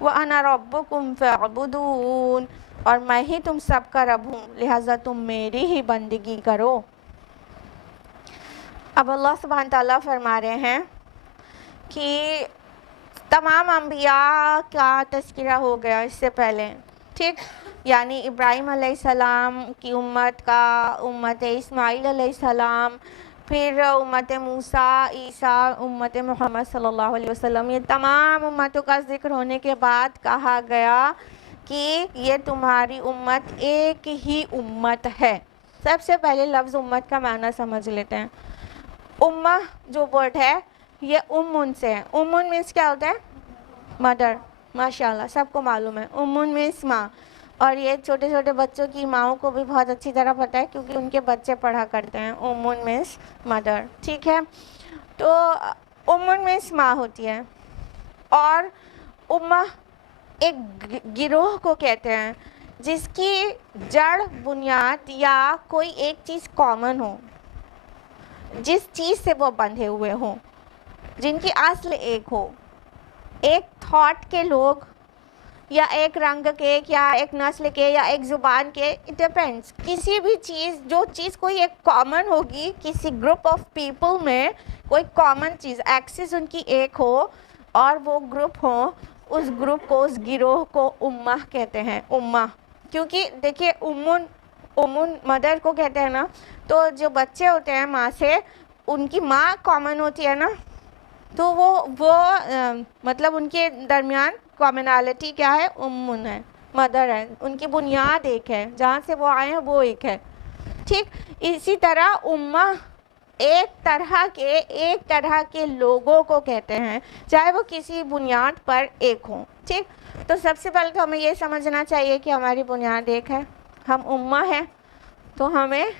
وانا ربکم فاعبدون، اور میں ہی تم سب کا رب ہوں، لہٰذا تم میری ہی بندگی کرو۔ اب اللہ سبحانہ تعالیٰ فرما رہے ہیں کہ تمام انبیاء کا تذکرہ ہو گیا اس سے پہلے، ٹھیک، یعنی ابراہیم علیہ السلام کی امت کا، امت اسماعیل علیہ السلام، پھر امت موسیٰ، عیسیٰ، امت محمد صلی اللہ علیہ وسلم، یہ تمام امتوں کا ذکر ہونے کے بعد کہا گیا کہ یہ تمہاری امت ایک ہی امت ہے۔ سب سے پہلے لفظ امت کا معنی سمجھ لیتے ہیں۔ امہ جو ورڈ ہے یہ امن سے ہے، امن مینس کیا ہوتا ہے؟ مدر، माशाल्लाह, सबको मालूम है। उम्मुन मीन्स माँ, और ये छोटे छोटे बच्चों की माँओं को भी बहुत अच्छी तरह पता है क्योंकि उनके बच्चे पढ़ा करते हैं। उम्मुन मीन्स मदर, ठीक है। तो उम्मुन मीन्स माँ होती है, और उम्मा एक गिरोह को कहते हैं जिसकी जड़, बुनियाद या कोई एक चीज़ कॉमन हो, जिस चीज़ से वो बंधे हुए हों, जिनकी असल एक हो। एक थॉट के लोग, या एक रंग के, या एक नस्ल के, या एक ज़ुबान के, इट डिपेंड्स। किसी भी चीज़, जो चीज़ कोई एक कॉमन होगी किसी ग्रुप ऑफ पीपल में, कोई कॉमन चीज़, एक्सिस उनकी एक हो और वो ग्रुप हो, उस ग्रुप को, उस गिरोह को उम्मा कहते हैं। उम्मा, क्योंकि देखिए उम्मुन मदर को कहते हैं ना, तो जो बच्चे होते हैं माँ से, उनकी माँ कॉमन होती है ना, तो वो मतलब उनके दरमियान कॉमनैलिटी क्या है? उम्मुन है, मदर है, उनकी बुनियाद एक है, जहाँ से वो आए हैं वो एक है, ठीक। इसी तरह उम्मा एक तरह के लोगों को कहते हैं, चाहे वो किसी बुनियाद पर एक हों, ठीक। तो सबसे पहले तो हमें ये समझना चाहिए कि हमारी बुनियाद एक है, हम उम्मा हैं, तो हमें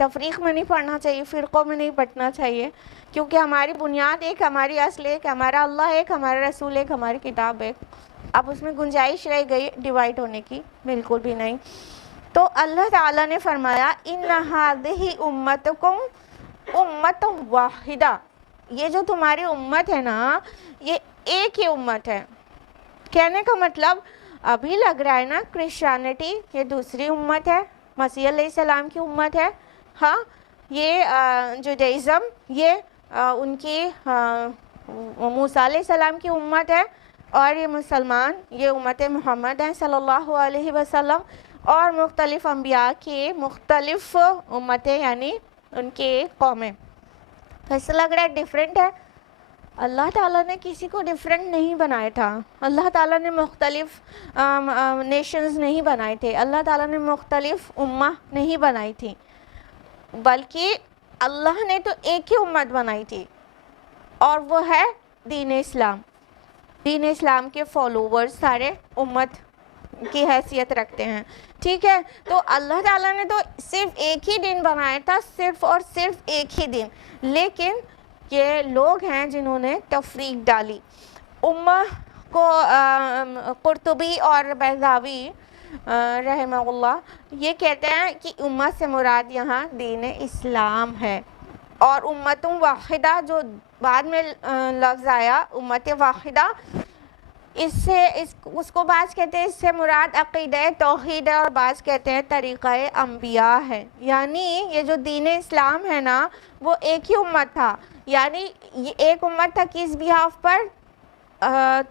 तफरीक में नहीं पढ़ना चाहिए, फ़िरक़ों में नहीं बंटना चाहिए, क्योंकि हमारी बुनियाद एक, हमारी असल एक, हमारा अल्लाह एक, हमारा रसूल एक, हमारी किताब एक। अब उसमें गुंजाइश रह गई डिवाइड होने की? बिल्कुल भी नहीं। तो अल्लाह ताला ने फरमाया इन्ना हाज़िही उम्मतकुम उम्मतुन वाहिदा, ये जो तुम्हारी उम्मत है ना, ये एक ही उम्मत है। कहने का मतलब, अभी लग रहा है ना क्रिश्चियनिटी ये दूसरी उम्मत है, मसीह अलैहिस्सलाम की उम्मत है, हाँ, ये जुडाइज़म ये उनकी मूसा अलैहिस्सलाम की उम्मत है, और ये मुसलमान ये उम्मत मोहम्मद हैं सल्लल्लाहु अलैहि वसल्लम, और मुख्तलिफ़ अम्बिया की मुख्तलिफ़ उम्मतें यानी उनके कौमें। तो ऐसा लग रहा है डिफरेंट है। अल्लाह ताला ने किसी को डिफरेंट नहीं बनाया था, अल्लाह ताला ने मुख्तलिफ़ नेशंस नहीं बनाए थे, अल्लाह ताला ने मुख्तलिफ़ उम्मा नहीं बनाई थी, बल्कि अल्लाह ने तो एक ही उम्मत बनाई थी, और वो है दीन इस्लाम। दीन इस्लाम के फॉलोवर्स सारे उम्मत की हैसियत रखते हैं, ठीक है। तो अल्लाह ताला ने तो सिर्फ एक ही दिन बनाया था, सिर्फ और सिर्फ एक ही दिन, लेकिन ये लोग हैं जिन्होंने तफरीक डाली। उम्मा को कुर्तुबी और बैज़ावी रहमहुल्लाह ये कहते हैं कि उम्मा से मुराद यहाँ दीन इस्लाम है, और उम्मतुन वाहिदा जो बाद में लफ्ज़ आया उम्मत वाहिदा, उसको बाज़ कहते हैं इससे मुराद अक़ीदा तौहीद है, और बाज़ कहते हैं तरीक़ा अम्बिया है। यानी ये जो दीन इस्लाम है ना, वो एक ही उम्मत था, यानी ये एक उम्मत था किस बिहाफ पर?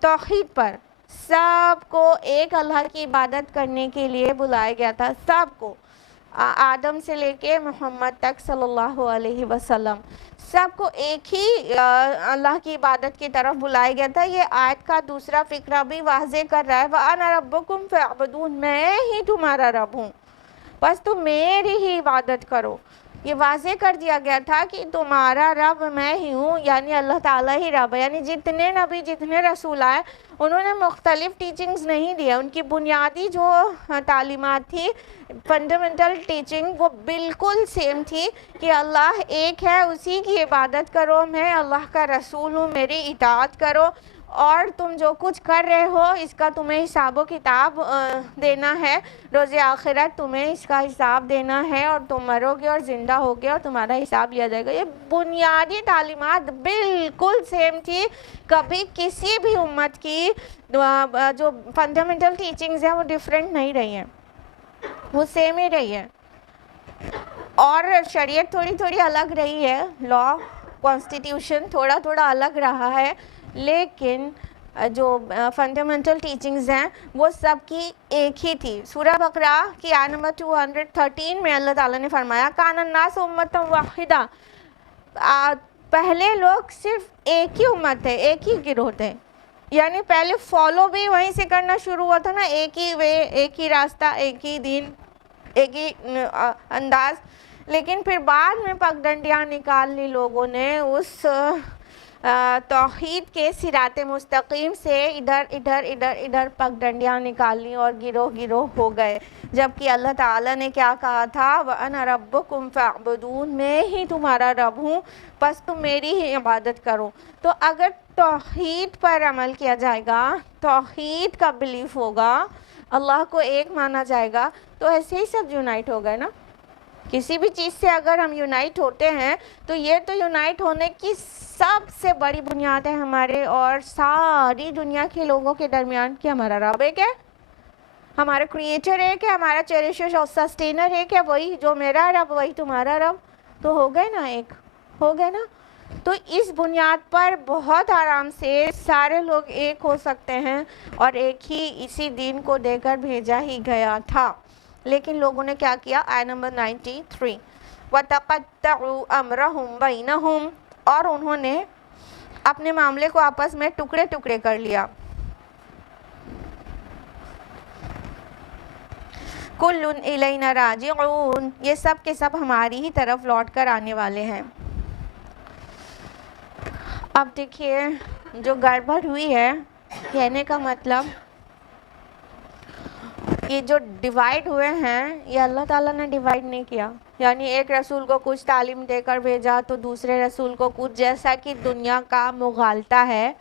तौहीद पर। सबको एक अल्लाह की इबादत करने के लिए बुलाया गया था, सबको, आदम से लेके मोहम्मद तक सल्लल्लाहु अलैहि वसल्लम, सबको एक ही अल्लाह की इबादत की तरफ बुलाया गया था। ये आयत का दूसरा फ़िक्रा भी वाज़े कर रहा है, व अना रब्बुकुम फ़अबुदून, मैं ही तुम्हारा रब हूँ, बस तुम मेरी ही इबादत करो। ये वाज़े कर दिया गया था कि तुम्हारा रब मैं ही हूँ, यानी अल्लाह ताला ही रब है। यानी जितने नबी जितने रसूल आए उन्होंने मुख्तलिफ़ टीचिंग्स नहीं दिए, उनकी बुनियादी जो तालीमात थी, फंडामेंटल टीचिंग, वो बिल्कुल सेम थी कि अल्लाह एक है, उसी की इबादत करो, मैं अल्लाह का रसूल हूँ, मेरी इताअत करो, और तुम जो कुछ कर रहे हो इसका तुम्हें हिसाब किताब देना है, रोज़े आखिरत तुम्हें इसका हिसाब देना है, और तुम मरोगे और ज़िंदा होगे और तुम्हारा हिसाब लिया जाएगा। ये बुनियादी तालीमात बिल्कुल सेम थी, कभी किसी भी उम्मत की जो फंडामेंटल टीचिंग्स हैं वो डिफरेंट नहीं रही हैं, वो सेम ही रही है। और शरीयत थोड़ी थोड़ी अलग रही है, लॉ कॉन्स्टिट्यूशन थोड़ा थोड़ा अलग रहा है, लेकिन जो फंडामेंटल टीचिंग्स हैं वो सब की एक ही थी। सूरह बकरा की आयत नंबर 213 में अल्लाह ताला ने फरमाया कानन नास उम्मतन वाहिदा, पहले लोग सिर्फ एक ही उम्मत थे, एक ही गिरोह थे, यानी पहले फॉलो भी वहीं से करना शुरू हुआ था ना, एक ही वे, एक ही रास्ता, एक ही दीन, एक ही अंदाज, लेकिन फिर बाद में पगडंडियाँ निकाल ली लोगों ने उस توحید کے صراط مستقیم سے ادھر ادھر ادھر ادھر پگڈنڈیاں نکالنی اور گروہ گروہ ہو گئے، جبکہ اللہ تعالیٰ نے کیا کہا تھا وَأَنَا رَبُّكُمْ فَاعْبُدُونَ، میں ہی تمہارا رب ہوں، بس تم میری ہی عبادت کرو۔ تو اگر توحید پر عمل کیا جائے گا، توحید کا بلیف ہوگا، اللہ کو ایک مانا جائے گا، تو ایسے ہی سب یونائٹ ہو گئے نا۔ کسی بھی چیز سے اگر ہم یونائٹ ہوتے ہیں تو یہ تو یونائٹ ہونے کی سب سے بڑی بنیاد ہے ہمارے اور ساری دنیا کے لوگوں کے درمیان کہ ہمارا رب ایک ہے، ہمارا کریٹر ایک ہے، ہمارا چیریشر اور سسٹینر ایک ہے، وہی جو میرا رب وہی تمہارا رب، تو ہو گئے نا، ایک ہو گئے نا۔ تو اس بنیاد پر بہت آرام سے سارے لوگ ایک ہو سکتے ہیں اور ایک ہی اسی دین کو دے کر بھیجا ہی گیا تھا۔ لیکن لوگوں نے کیا کیا؟ آیت نمبر 93 وَتَقَطَّعُوا أَمْرَهُمْ بَيْنَهُمْ، اور انہوں نے اپنے معاملے کو آپس میں ٹکڑے ٹکڑے کر لیا۔ كُلٌّ إِلَيْنَا رَاجِعُونَ، یہ سب کے سب ہماری ہی طرف لوٹ کر آنے والے ہیں۔ اب دیکھیے جو گڑبڑ ہوئی ہے، کہنے کا مطلب یہ جو ڈیوائیڈ ہوئے ہیں یہ اللہ تعالیٰ نے ڈیوائیڈ نہیں کیا، یعنی ایک رسول کو کچھ تعلیم دے کر بھیجا تو دوسرے رسول کو کچھ، جیسا کہ دنیا کا مغالطہ ہے،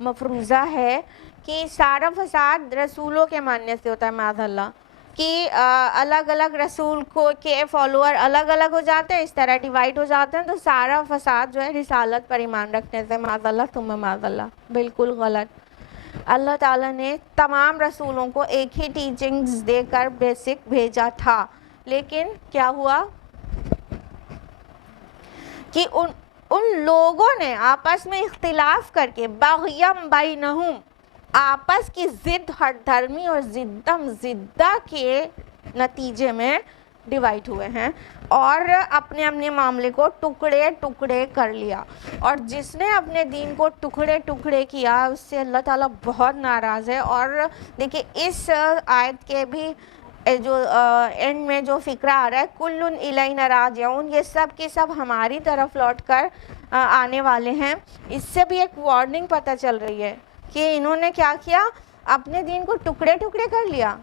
مفروضہ ہے کہ سارا فساد رسولوں کے ماننے سے ہوتا ہے، معاذ اللہ، کہ الگ الگ رسول کو کے فالوور الگ الگ ہو جاتے ہیں، اس طرح ڈیوائیڈ ہو جاتے ہیں، تو سارا فساد جو ہے رسالت پر ایمان رکھنے سے، معاذ اللہ ثم معاذ اللہ، بالکل غلط۔ اللہ تعالیٰ نے تمام رسولوں کو ایک ہی ٹیچنگز دے کر بیسک بھیجا تھا، لیکن کیا ہوا کہ ان لوگوں نے آپس میں اختلاف کر کے بغیم بینہم، آپس کی ضد ہٹ دھرمی اور ضدم ضدہ کے نتیجے میں ڈیوائیڈ ہوئے ہیں اور اپنے اپنے معاملے کو ٹکڑے ٹکڑے کر لیا، اور جس نے اپنے دین کو ٹکڑے ٹکڑے کیا اس سے اللہ تعالیٰ بہت ناراض ہے۔ اور دیکھیں اس آیت کے بھی جو اینڈ میں جو فقرہ آ رہا ہے کُلٌّ إِلَيْنَا رَاجِعُونَ، یہ سب کے سب ہماری طرف لوٹ کر آنے والے ہیں، اس سے بھی ایک وارننگ پتہ چل رہی ہے کہ انہوں نے کیا کیا، اپنے دین کو ٹکڑے ٹکڑے کر لیا۔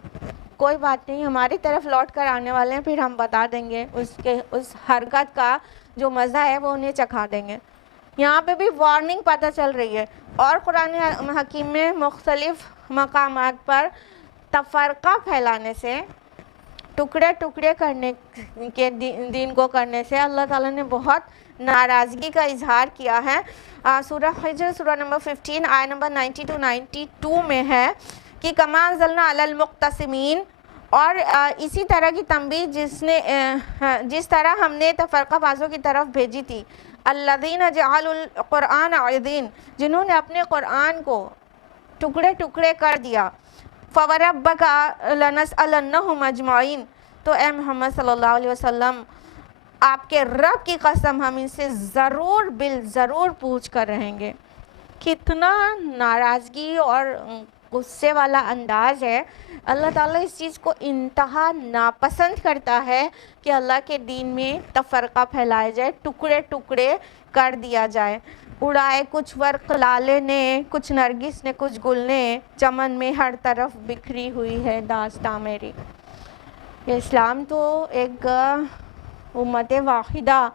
کوئی بات نہیں، ہماری طرف لوٹ کر آنے والے ہیں، پھر ہم بتا دیں گے اس حرکت کا جو مزہ ہے وہ انہیں چکھا دیں گے۔ یہاں پہ بھی وارننگ پتہ چل رہی ہے، اور قرآن حکیم میں مختلف مقامات پر تفرقہ پھیلانے سے، ٹکڑے ٹکڑے کرنے کے دین کو کرنے سے اللہ تعالیٰ نے بہت ناراضگی کا اظہار کیا ہے۔ سورہ حجر سورہ نمبر 15 آیت نمبر 90 92 میں ہے کہ کما انزلنا علی المقتسمین، اور اسی طرح کی تنبیہ جس طرح ہم نے تفرقہ بازوں کی طرف بھیجی تھی، الذین جعلوا القرآن عضین، جنہوں نے اپنے قرآن کو ٹکڑے ٹکڑے کر دیا، فوربک لنسألنہم اجمعین، تو اے محمد صلی اللہ علیہ وسلم آپ کے رب کی قسم ہم ان سے ضرور بالضرور پوچھ کر رہیں گے۔ کتنا ناراضگی اور غصے والا انداز ہے۔ اللہ تعالیٰ اس چیز کو انتہا ناپسند کرتا ہے کہ اللہ کے دین میں تفرقہ پھیلایا جائے، ٹکڑے ٹکڑے کر دیا جائے۔ اڑائے کچھ ورق لالے نے، کچھ نرگس نے، کچھ گل نے، چمن میں ہر طرف بکھری ہوئی ہے داستاں میری۔ اسلام تو ایک امت واحدہ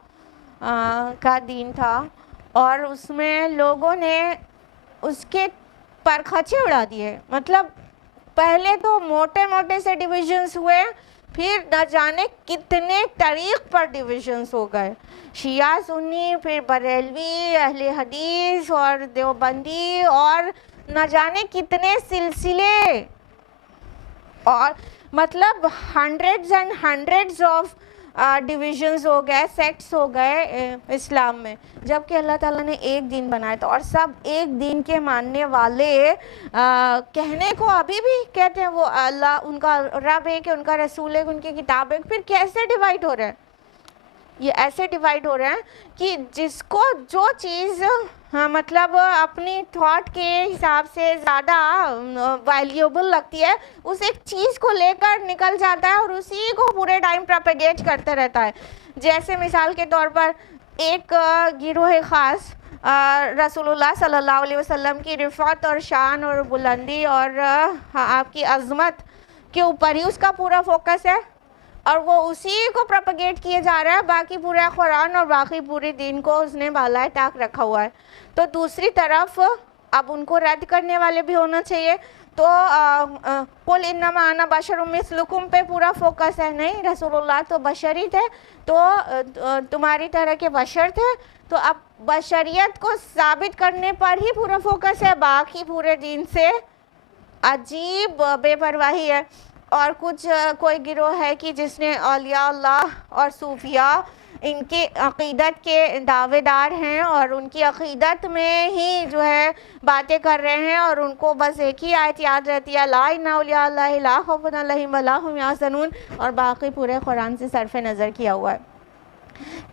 کا دین تھا، اور اس میں لوگوں نے اس کے پرخچے اڑا دیے۔ مطلب پہلے تو موٹے موٹے سے ڈویژنز ہوئے، پھر نہ جانے کتنے طریق پر ڈویژنز ہو گئے، شیعہ سنی، پھر بریلوی، اہل حدیث اور دیوبندی، اور نہ جانے کتنے سلسلے، اور مطلب hundreds and hundreds of divisions ہو گئے، سیکٹس ہو گئے اسلام میں، جبکہ اللہ تعالیٰ نے ایک دین بنایا تھا، اور سب ایک دین کے ماننے والے کہنے کو ابھی بھی کہتے ہیں وہ اللہ ان کا رب ہے کہ ان کا رسول ہے، ان کی کتاب ہے۔ پھر کیسے ڈیوائیڈ ہو رہے ہیں؟ یہ ایسے ڈیوائیڈ ہو رہے ہیں کہ جس کو جو چیز مطلب اپنی تھاٹ کے حساب سے زیادہ ویلیوبل لگتی ہے، اس ایک چیز کو لے کر نکل جاتا ہے اور اسی کو پورے ٹائم پروپیگیٹ کرتے رہتا ہے۔ جیسے مثال کے طور پر ایک گروہ خاص रसूलुल्लाह सल्लल्लाहु अलैहि वसल्लम की रिफ़ात और शान और बुलंदी और आपकी अज़मत के ऊपर ही उसका पूरा फोकस है और वो उसी को प्रोपगेट किए जा रहा है। बाकी पूरा कुरान और बाकी पूरे दिन को उसने बालाए ताक रखा हुआ है। तो दूसरी तरफ अब उनको रद्द करने वाले भी होना चाहिए। तो कुल इन्नमा आना बशरुम मिस्लुकुम पे पूरा फोकस है। नहीं, रसूलुल्लाह तो बशरी थे, तो तुम्हारी तरह के बशर थे, तो अब बशरियत को साबित करने पर ही पूरा फोकस है। बाकी पूरे दिन से अजीब बेपरवाही है। और कुछ कोई गिरोह है कि जिसने औलिया अल्लाह और सूफिया इनके अक़ीदत के दावेदार हैं और उनकी अक़ीदत में ही जो है बातें कर रहे हैं और उनको बस एक ही आयत याद रहती है, ला इन्ना औलिया अल्लाह ला खौफुन अलैहिम वला हुम यहज़नून, और बाकी पूरे कुरान से सरफ नज़र किया हुआ है।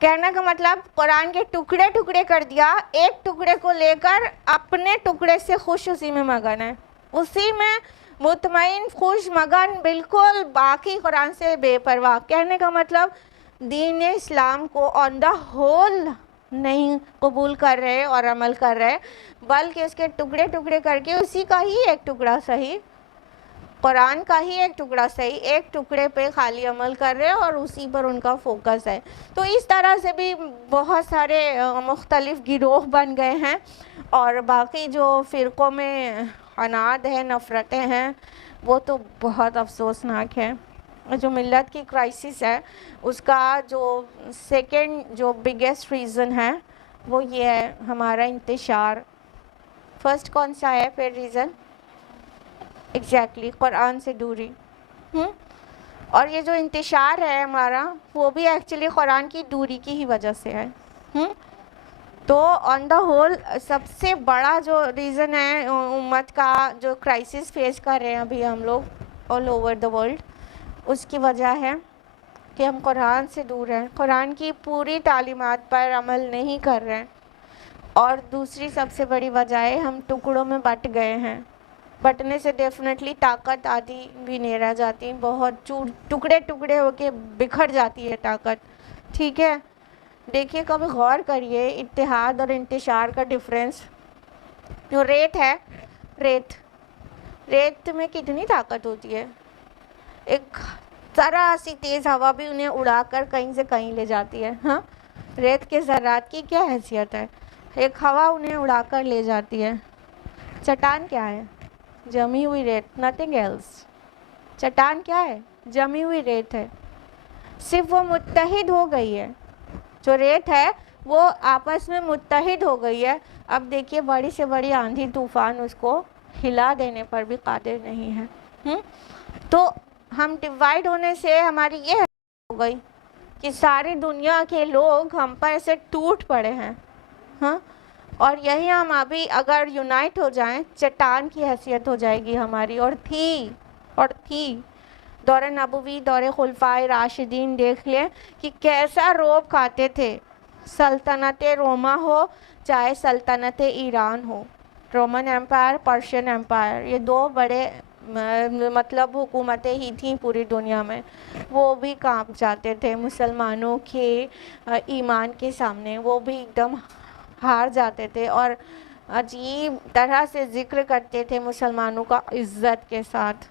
कहने का मतलब कुरान के टुकड़े टुकड़े कर दिया, एक टुकड़े को लेकर अपने टुकड़े से खुश उसी में मगन है, उसी में मुतमईन खुश मगन, बिल्कुल बाकी कुरान से बेपरवाह। कहने का मतलब दीन इस्लाम को ऑन द होल नहीं कबूल कर रहे और अमल कर रहे, बल्कि उसके टुकड़े टुकड़े करके उसी का ही एक टुकड़ा सही, कुरान का ही एक टुकड़ा सही, एक टुकड़े पे खाली अमल कर रहे हैं और उसी पर उनका फोकस है। तो इस तरह से भी बहुत सारे मुख्तलिफ गिरोह बन गए हैं और बाकी जो फ़िरक़ों में अनाद है, नफ़रतें हैं, वो तो बहुत अफसोसनाक है। जो मिल्लत की क्राइसिस है उसका जो सेकंड जो बिगेस्ट रीज़न है वो ये है हमारा इंतशार। फर्स्ट कौन सा है फिर रीज़न? एग्जैक्टली कुरान से दूरी। और ये जो इंतशार है हमारा वो भी एक्चुअली कुरान की दूरी की ही वजह से है। तो ऑन द होल सबसे बड़ा जो रीज़न है उम्मत का जो क्राइसिस फेस कर रहे हैं अभी हम लोग ऑल ओवर द वर्ल्ड, उसकी वजह है कि हम कुरान से दूर हैं, कुरान की पूरी तालीमात पर अमल नहीं कर रहे हैं। और दूसरी सबसे बड़ी वजह है हम टुकड़ों में बट गए हैं। बटने से डेफिनेटली ताकत आदि भी नहीं रह जाती, बहुत टुकड़े टुकड़े होके बिखर जाती है ताकत। ठीक है, देखिए कभी गौर करिए इत्तेहाद और इंतशार का डिफरेंस। जो रेत है, रेत में कितनी ताकत होती है, एक ज़रा सी तेज़ हवा भी उन्हें उड़ाकर कहीं से कहीं ले जाती है। हाँ, रेत के ज़रात की क्या हैसियत है, एक हवा उन्हें उड़ाकर ले जाती है। चट्टान क्या है? जमी हुई रेत, नथिंग एल्स। चट्टान क्या है? जमी हुई रेत है। सिर्फ वो मुत्तहिद हो गई है, जो रेत है वो आपस में मुत्तहिद हो गई है। अब देखिए बड़ी से बड़ी आंधी तूफ़ान उसको हिला देने पर भी कादिर नहीं है। तो हम डिवाइड होने से हमारी ये हो गई कि सारी दुनिया के लोग हम पर ऐसे टूट पड़े हैं। हाँ, और यही हम अभी अगर यूनाइट हो जाएं, चट्टान की हैसियत हो जाएगी हमारी। और थी दौरे नबवी, दौरे खुलफाए राशिदीन देख लें कि कैसा रोब खाते थे। सल्तनत रोमा हो चाहे सल्तनत ईरान हो, रोमन एम्पायर, पर्शियन एम्पायर, ये दो बड़े मतलब हुकूमतें ही थीं पूरी दुनिया में, वो भी कांप जाते थे मुसलमानों के ईमान के सामने, वो भी एकदम हार जाते थे और अजीब तरह से ज़िक्र करते थे मुसलमानों का इज़्ज़त के साथ।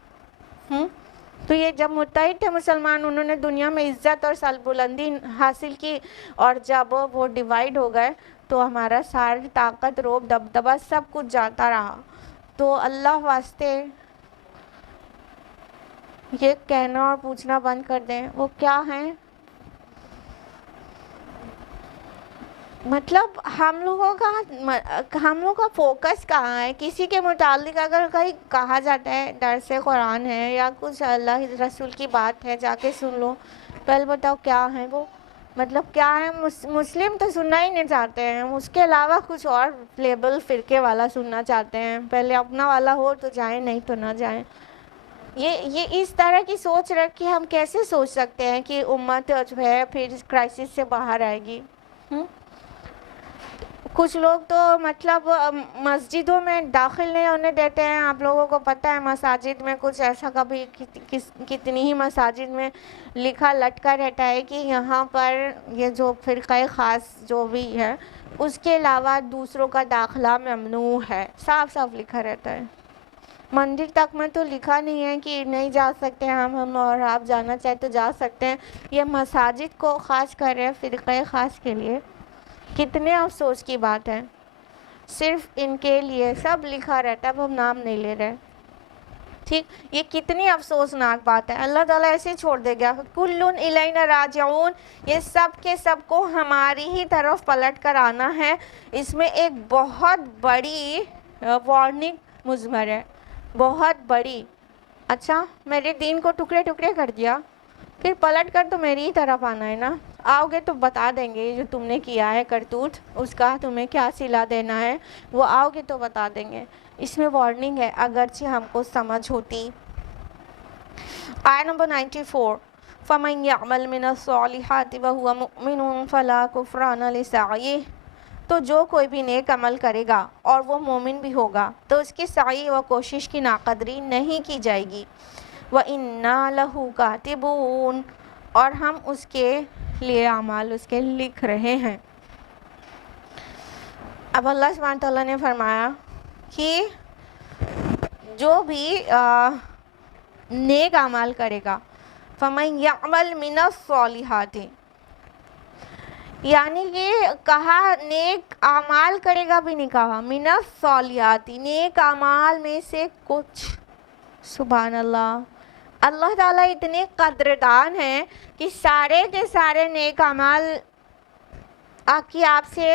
तो ये जब मुत्तहिद थे मुसलमान, उन्होंने दुनिया में इज़्ज़त और सरबुलंदी हासिल की, और जब वो डिवाइड हो गए तो हमारा सारी ताकत, रोब, दबदबा सब कुछ जाता रहा। तो अल्लाह वास्ते ये कहना और पूछना बंद कर दें, वो क्या हैं? मतलब हम लोगों का फोकस कहाँ है? किसी के मुतालिक अगर कहीं कहा जाता है दर्स कुरान है या कुछ अल्लाह रसूल की बात है, जाके सुन लो, पहले बताओ क्या है वो, मतलब क्या है? मुस्लिम तो सुनना ही नहीं चाहते हैं, उसके अलावा कुछ और लेबल फ़िरके वाला सुनना चाहते हैं। पहले अपना वाला हो तो जाएं, नहीं तो ना जाएं। ये इस तरह की सोच रख के हम कैसे सोच सकते हैं कि उम्मत जो है फिर क्राइसिस से बाहर आएगी? कुछ लोग तो मतलब मस्जिदों में दाखिल नहीं होने देते हैं। आप लोगों को पता है मसाजिद में कुछ ऐसा कभी कितनी ही मसाजिद में लिखा लटका रहता है कि यहाँ पर ये जो फ़िरक़ा ख़ास जो भी है اس کے علاوہ دوسروں کا داخلہ ممنوع ہے، صاف صاف لکھا رہتا ہے۔ مندر تک میں تو لکھا نہیں ہے کہ نہیں جا سکتے ہم اور آپ جانا چاہیں تو جا سکتے ہیں۔ یہ مساجد کو خاص کر رہے ہیں، فرقہ خاص کے لیے، کتنے افسوس کی بات ہے، صرف ان کے لیے سب لکھا رہتا ہے، اب ہم نام نہیں لے رہے، ٹھیک۔ یہ کتنی افسوسناک بات ہے، اللہ تعالیٰ ایسے چھوڑ دے گا، کلن الینا راجعون، یہ سب کے سب کو ہماری ہی طرف پلٹ کر آنا ہے۔ اس میں ایک بہت بڑی وارننگ مضمر ہے، بہت بڑی۔ اچھا میرے دین کو ٹکڑے ٹکڑے کر دیا، پھر پلٹ کر تو میری ہی طرف آنا ہے نا، آؤ گے تو بتا دیں گے جو تم نے کیا ہے کرتوت، اس کا تمہیں کیا صلہ دینا ہے، وہ آؤ گے تو بتا دیں گے۔ اس میں وارننگ ہے، اگرچہ ہم کو سمجھ ہوتی۔ آیت نمبر 94، فَمَنْ يَعْمَلْ مِنَ الصَّالِحَاتِ وَهُوَ مُؤْمِنٌ فَلَا كُفْرَانَ لِسَعْيِهِ، تو جو کوئی بھی نیک عمل کرے گا اور وہ مومن بھی ہوگا تو اس کی سعی و کوشش کی ناقدری نہیں کی جائے گی۔ وَإِنَّا لَهُ كَاتِبُونَ، اور ہم اس کے لیے اعمال اس کے لکھ رہے ہیں۔ اب اللہ سبحانہ تعالیٰ نے فرمایا کہ جو بھی نیک اعمال کرے گا، فَمَنْ يَعْمَلْ مِنَ الصَّالِحَاتِ، یعنی کہ کہا نیک اعمال کرے گا بھی نہیں کہا، من الصالحات، نیک اعمال میں سے کچھ۔ سبحان اللہ، اللہ تعالیٰ اتنے قدردان ہیں کہ سارے کے سارے نیک اعمال آپ سے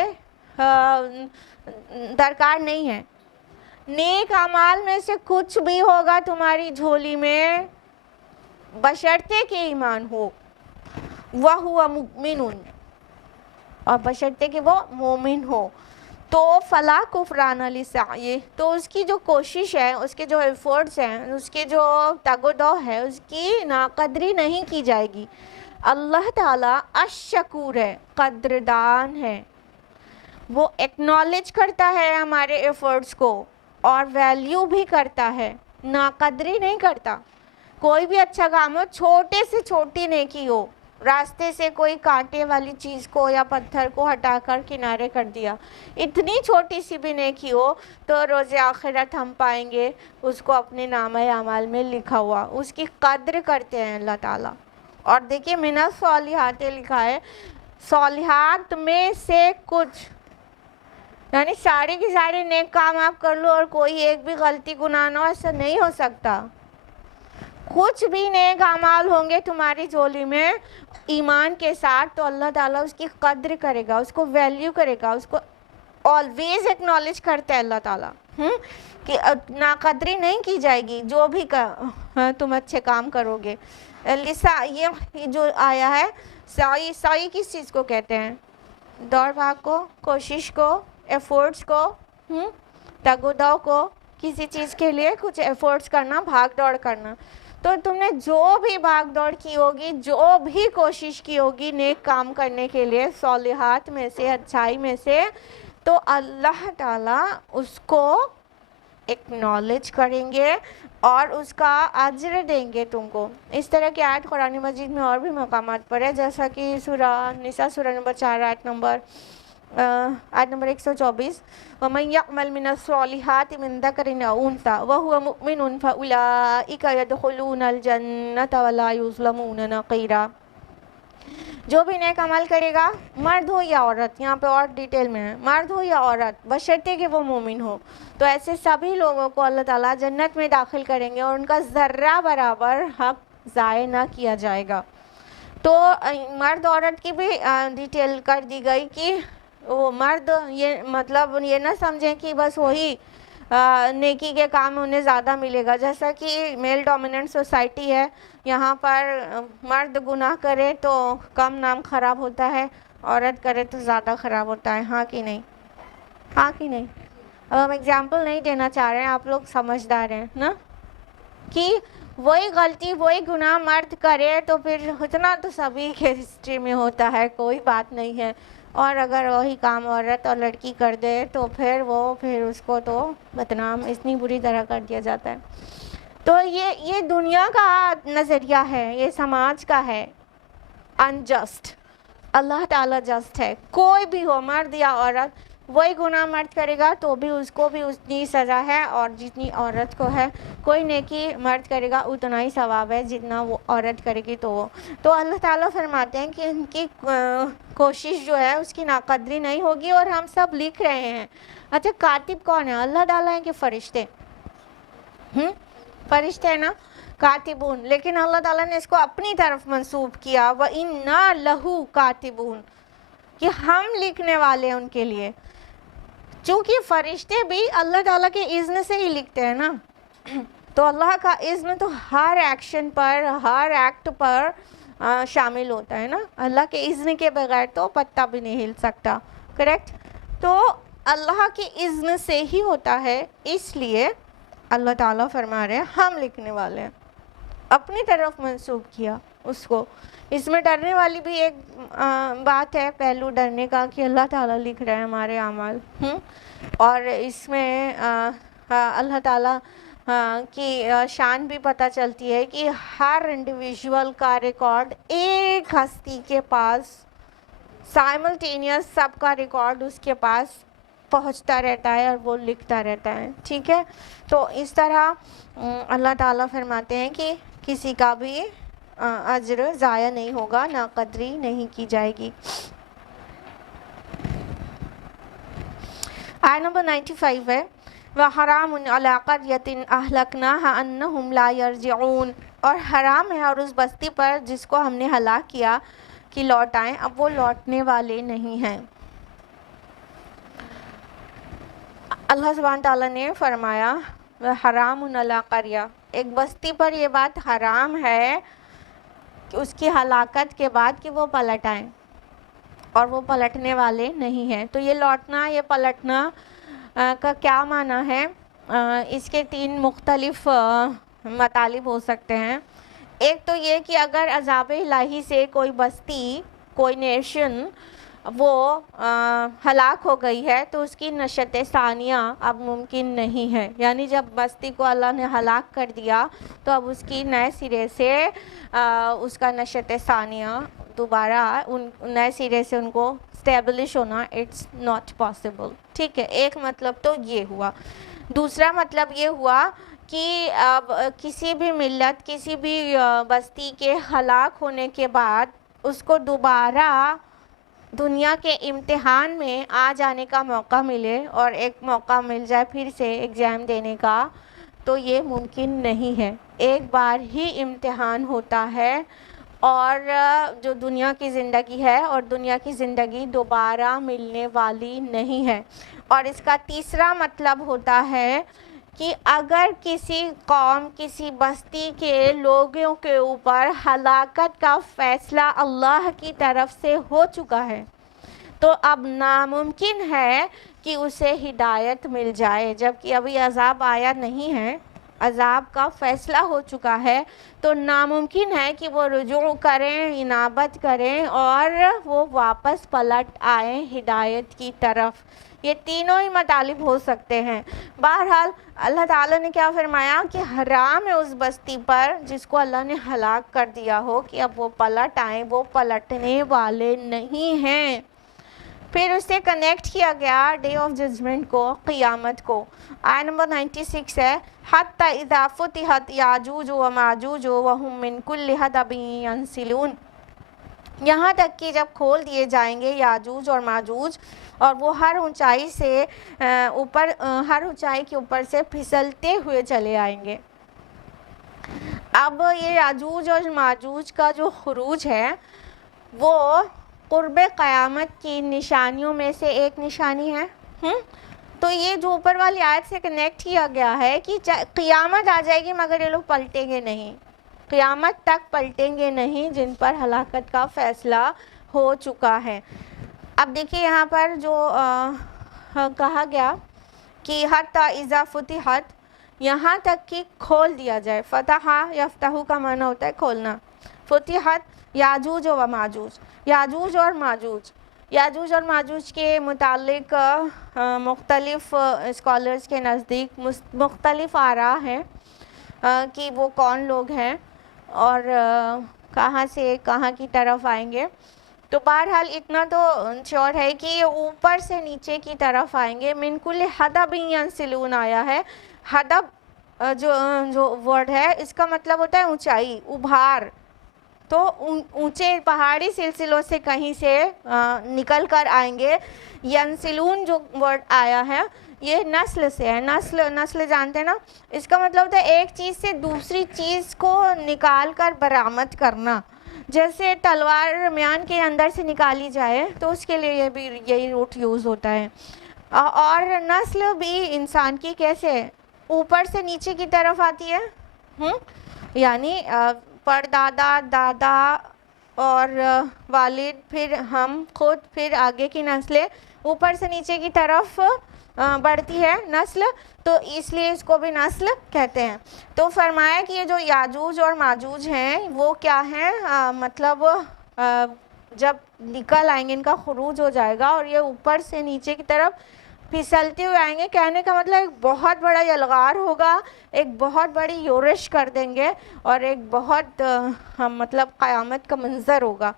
درکار نہیں ہے۔ نیک اعمال میں سے کچھ بھی ہوگا تمہاری جھولی میں، بشرطے کہ ایمان ہو، وَهُوَ مُؤْمِنٌ، اور بشرطے کہ وہ مومن ہو، تو فلا کفران لسعیہ، تو اس کی جو کوشش ہے، اس کے جو ایفورٹس ہیں، اس کے جو تگ و دو ہے، اس کی ناقدری نہیں کی جائے گی۔ اللہ تعالیٰ الشکور ہے، قدردان ہے، وہ ایکنالج کرتا ہے ہمارے ایفورٹس کو اور ویلیو بھی کرتا ہے، ناقدری نہیں کرتا۔ کوئی بھی اچھا کام ہو، چھوٹے سے چھوٹی نیکی ہو، راستے سے کوئی کانٹے والی چیز کو یا پتھر کو ہٹا کر کنارے کر دیا، اتنی چھوٹی سی بھی نیکی ہو تو روز آخرت ہم پائیں گے اس کو اپنے نامہ اعمال میں لکھا ہوا، اس کی قدر کرتے ہیں اللہ تعالیٰ۔ اور دیکھیے من الصالحات لکھا ہے، صالحات میں سے کچھ، یعنی سارے کے سارے نیک کام آپ کر لو اور کوئی ایک بھی غلطی گناہ نہ ہو، ایسا نہیں ہو سکتا۔ کچھ بھی نیک اعمال ہوں گے تمہاری جھولی میں ایمان کے ساتھ، تو اللہ تعالیٰ اس کی قدر کرے گا، اس کو ویلیو کرے گا، اس کو آلویز ایکنالج کرتا ہے اللہ تعالیٰ، کہ ناقدری نہیں کی جائے گی جو بھی تم اچھے کام کرو گے۔ یہ جو آیا ہے سعی کس چیز کو کہتے ہیں؟ دوڑ بھاگ کو، کوشش کو، ایفورٹس کو، تگ و دو کو، کسی چیز کے لیے کچھ ایفورٹس کرنا، بھاگ دوڑ کرنا۔ تو تم نے جو بھی بھاگ دوڑ کی ہوگی، جو بھی کوشش کی ہوگی نیک کام کرنے کے لیے، صالحات میں سے، اچھائی میں سے، تو اللہ تعالیٰ اس کو ایکنالج کریں گے اور اس کا اجر دیں گے تم کو۔ اس طرح کی آیت قرآن مجید میں اور بھی مقامات پر ہے، جیسا کہ سورہ نساء سورہ نمبر 4 آیت نمبر 124، وَمَنْ يَعْمَلْ مِنَ الصَّالِحَاتِ مِنْ ذَكَرٍ أَوْ أُنْثَىٰ وَهُوَ مُؤْمِنٌ فَأُولَٰئِكَ يَدْخُلُونَ الْجَنَّةَ وَلَا يُظْلَمُونَ نَقِيرًا۔ جو بھی نیک عمل کرے گا، مرد ہو یا عورت، یہاں پہ اور ڈیٹیل میں ہے، مرد ہو یا عورت، بشرطے کہ وہ مومن ہو، تو ایسے سبھی لوگوں کو اللہ تعالیٰ جنت میں داخل کریں گے اور ان کا ذرہ برابر حق ضائع نہ کیا جائے گا۔ تو مرد عورت کی بھی ڈیٹیل کر دی گئی کہ وہ مرد یہ مطلب یہ نہ سمجھیں کہ بس وہی نیکی کے کام میں انہیں زیادہ ملے گا، جیسا کہ میل ڈومیننٹ سوسائٹی ہے، یہاں پر مرد گناہ کرے تو کم نام خراب ہوتا ہے، عورت کرے تو زیادہ خراب ہوتا ہے، ہاں کہ نہیں؟ ہاں کہ نہیں؟ اب ہم اگزامپل نہیں دینا چاہ رہے ہیں، آپ لوگ سمجھدار ہیں نا، کہ وہی غلطی وہی گناہ مرد کرے تو پھر اتنا تو سبھی کے ہسٹری میں ہوتا ہے، کوئی بات نہیں ہے، اور اگر وہی کام عورت اور لڑکی کر دے تو پھر اس کو تو بدنام اتنی بری طرح کر دیا جاتا ہے۔ تو یہ دنیا کا نظریہ ہے، یہ سماج کا ہے، انجسٹ، अल्लाह ताला जस्ट है, कोई भी हो मर्द या औरत, वही गुनाह मर्द करेगा तो भी उसको भी उतनी सज़ा है और जितनी औरत को है, कोई नेकी मर्द करेगा उतना ही सवाब है जितना वो औरत करेगी। तो अल्लाह ताला फरमाते हैं कि उनकी कोशिश जो है उसकी नाकदरी नहीं होगी और हम सब लिख रहे हैं। अच्छा, कातिब कौन है? अल्लाह ताला है कि फरिश्ते? फरिश्ते है ना, कातिबून। लेकिन अल्लाह ताला ने इसको अपनी तरफ मंसूब किया, व इन्ना लहू कातिबून, कि हम लिखने वाले हैं उनके लिए। चूँकि फरिश्ते भी अल्लाह ताला के इज़्न से ही लिखते हैं ना, तो अल्लाह का इज़्न तो हर एक्शन पर, हर एक्ट पर शामिल होता है ना। अल्लाह के इज़्न के बगैर तो पत्ता भी नहीं हिल सकता, करेक्ट? तो अल्लाह के इज़्न से ही होता है, इसलिए अल्लाह ताला फरमा रहे हैं हम लिखने वाले हैं, अपनी तरफ मंसूब किया उसको। इसमें डरने वाली भी एक बात है, पहलू डरने का, कि अल्लाह ताला लिख रहे हैं हमारे अमाल। और इसमें अल्लाह ताला की शान भी पता चलती है कि हर इंडिविजुअल का रिकॉर्ड एक हस्ती के पास साइमल्टेनियस, सबका रिकॉर्ड उसके पास पहुंचता रहता है और वो लिखता रहता है, ठीक है? तो इस तरह अल्लाह ताला फरमाते हैं कि किसी का भी अज्र ज़ाया नहीं होगा, नाकदरी नहीं की जाएगी। आयत नंबर 95 है, व हरामुन अला क़र्यतिन अहलकनाहा अन्नहुम ला यरजिऊन, और हराम है और उस बस्ती पर जिसको हमने हलाक किया कि लौट आएँ, अब वो लौटने वाले नहीं हैं। अल्लाह सुब्हान ताला ने फरमाया व हरामुन अला क़र्या, एक बस्ती पर ये बात हराम है कि उसकी हलाकत के बाद कि वो पलट आएँ, और वो पलटने वाले नहीं हैं। तो ये लौटना, ये पलटना का क्या माना है? इसके तीन मुख्तलिफ मतालिब हो सकते हैं। एक तो ये कि अगर अज़ाब इलाही से कोई बस्ती, कोई नेशन वो हलाक हो गई है तो उसकी नशत सानिया अब मुमकिन नहीं है। यानी जब बस्ती को अल्लाह ने हलाक कर दिया तो अब उसकी नए सिरे से उसका नशत सानिया दोबारा नए सिरे से उनको स्टेबलिश होना, इट्स नॉट पॉसिबल, ठीक है? एक मतलब तो ये हुआ। दूसरा मतलब ये हुआ कि अब किसी भी मिल्लत, किसी भी बस्ती के हलाक होने के बाद उसको दोबारा दुनिया के इम्तिहान में आ जाने का मौका मिले और एक मौका मिल जाए फिर से एग्ज़ाम देने का, तो ये मुमकिन नहीं है। एक बार ही इम्तिहान होता है और जो दुनिया की ज़िंदगी है, और दुनिया की ज़िंदगी दोबारा मिलने वाली नहीं है। और इसका तीसरा मतलब होता है कि अगर किसी कौम, किसी बस्ती के लोगों के ऊपर हलाकत का फ़ैसला अल्लाह की तरफ से हो चुका है तो अब नामुमकिन है कि उसे हिदायत मिल जाए, जबकि अभी अज़ाब आया नहीं है, अज़ाब का फ़ैसला हो चुका है, तो नामुमकिन है कि वो रुजू करें, इनाबत करें और वो वापस पलट आएँ हिदायत की तरफ। ये तीनों ही मतालिब हो सकते हैं। बहरहाल अल्लाह ताला ने क्या फरमाया कि हराम है उस बस्ती पर जिसको अल्लाह ने हलाक कर दिया हो कि अब वो पलट आएँ, वो पलटने वाले नहीं हैं। फिर उससे कनेक्ट किया गया डे ऑफ जजमेंट को, क़ियामत को। आयत नंबर 96 है, हत्ता इज़ा फुतिहत याजूज व माजूज व हुम मिन कुल्लि हदबिन यंसिलून, यहाँ तक कि जब खोल दिए जाएंगे याजूज और माजूज और वो हर ऊंचाई से ऊपर, हर ऊंचाई के ऊपर से फिसलते हुए चले आएंगे। अब ये याजूज और माजूज का जो खुरूज है वो क़ुर्ब क़यामत की निशानियों में से एक निशानी है। तो ये जो ऊपर वाली आयत से कनेक्ट किया गया है कि क़यामत आ जाएगी मगर ये लोग पलटेंगे नहीं, क़यामत तक पलटेंगे नहीं जिन पर हलाकत का फ़ैसला हो चुका है। अब देखिए यहाँ पर जो कहा गया कि हत्ता इज़ा फुतिहत, यहाँ तक कि खोल दिया जाए। फ़तहा यफ्तहु का माना होता है खोलना। फुतिहत याजूज व माजूज, याजूज और माजूज, याजूज और माजूज के मुतालिक मुख्तलिफ स्कॉलर्स के नज़दीक मुख्तलिफ आरा हैं कि वो कौन लोग हैं और कहाँ से कहाँ की तरफ आएंगे। तो बहरहाल इतना तो श्योर है कि ये ऊपर से नीचे की तरफ आएंगे। मिन कुल्लि हदबिन यंसिलून आया है। हदब जो वर्ड है इसका मतलब होता है ऊंचाई, उभार। तो ऊंचे पहाड़ी सिलसिलों से कहीं से निकल कर आएंगे। यंसिलून जो वर्ड आया है ये नस्ल से है। नस्ल जानते हैं ना, इसका मतलब होता है एक चीज़ से दूसरी चीज़ को निकाल कर बरामद करना। जैसे तलवार म्यान के अंदर से निकाली जाए तो उसके लिए ये भी यही रूट यूज़ होता है। और नस्ल भी इंसान की कैसे ऊपर से नीचे की तरफ आती है। यानी परदादा, दादा और वालिद, फिर हम खुद, फिर आगे की नस्लें ऊपर से नीचे की तरफ बढ़ती है नस्ल, तो इसलिए इसको भी नस्ल कहते हैं। तो फरमाया कि ये जो याजूज और माजूज हैं वो क्या हैं, मतलब जब निकल आएंगे इनका खुरूज हो जाएगा और ये ऊपर से नीचे की तरफ फिसलते हुए आएंगे। कहने का मतलब एक बहुत बड़ा यलगार होगा, एक बहुत बड़ी योरिश कर देंगे और एक बहुत मतलब क़यामत का मंज़र होगा।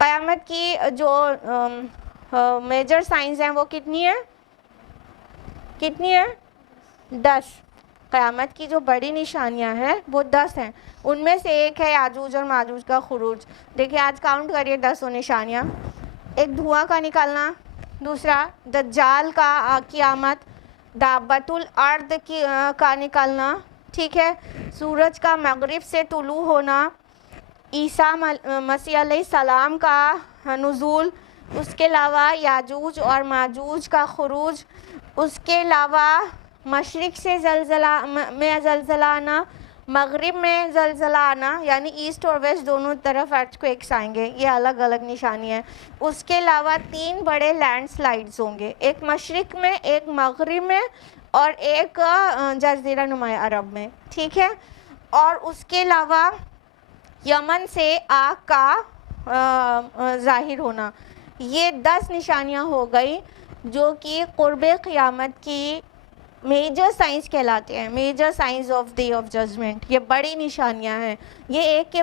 क़यामत की जो मेजर साइंस हैं वो कितनी है 10। क़यामत की जो बड़ी निशानियां हैं वो 10 हैं। उनमें से एक है याजूज और माजूज का खुरूज। देखिए आज काउंट करिए 10 निशानियां। एक धुआं का निकलना, दूसरा दज्जाल का क़यामत, दाबतुल अर्द की का निकलना, ठीक है, सूरज का मगरिब से तुलू होना, ईसा मसीह अलैहिस्सलाम का नुज़ूल, उसके अलावा याजूज और माजूज का खुरूज, उसके अलावा मशरिक़ से ज़लज़ला आना, मगरिब में ज़लज़ला आना, यानी ईस्ट और वेस्ट दोनों तरफ अर्थक्वेक्स आएंगे। ये अलग अलग निशानी है। उसके अलावा 3 बड़े लैंडस्लाइड्स होंगे, एक मशरिक़ में, एक मगरिब में और एक जज़ीरा नुमा अरब में, ठीक है। और उसके अलावा यमन से आग का ज़ाहिर होना। ये 10 निशानियाँ हो गई जो कि क़ुर्बे क़यामत की मेजर साइंस कहलाते हैं, major signs of day of judgement. ये बड़ी निशानियां हैं, ये एक के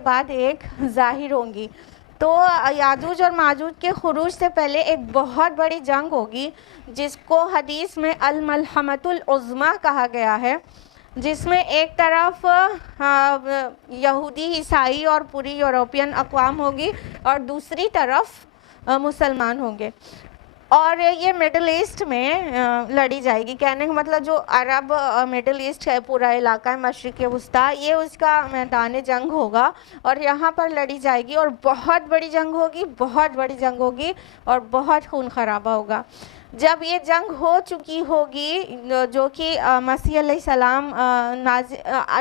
बाद एक ज़ाहिर होंगी। तो याजूज और माजूज के खुरूज से पहले एक बहुत बड़ी जंग होगी जिसको हदीस में अल मलहमतुल उज़्मा कहा गया है, जिसमें एक तरफ यहूदी, ईसाई और पूरी यूरोपियन अक़वाम होगी और दूसरी तरफ मुसलमान होंगे। और ये मिडल ईस्ट में लड़ी जाएगी। कहने का मतलब जो अरब मिडल ईस्ट है पूरा इलाका है, मशरिक़ वस्ता, ये उसका मैदान जंग होगा और यहाँ पर लड़ी जाएगी और बहुत बड़ी जंग होगी, बहुत बड़ी जंग होगी और बहुत खून खराबा होगा। जब ये जंग हो चुकी होगी, जो कि मसीह अलैहिस्सलाम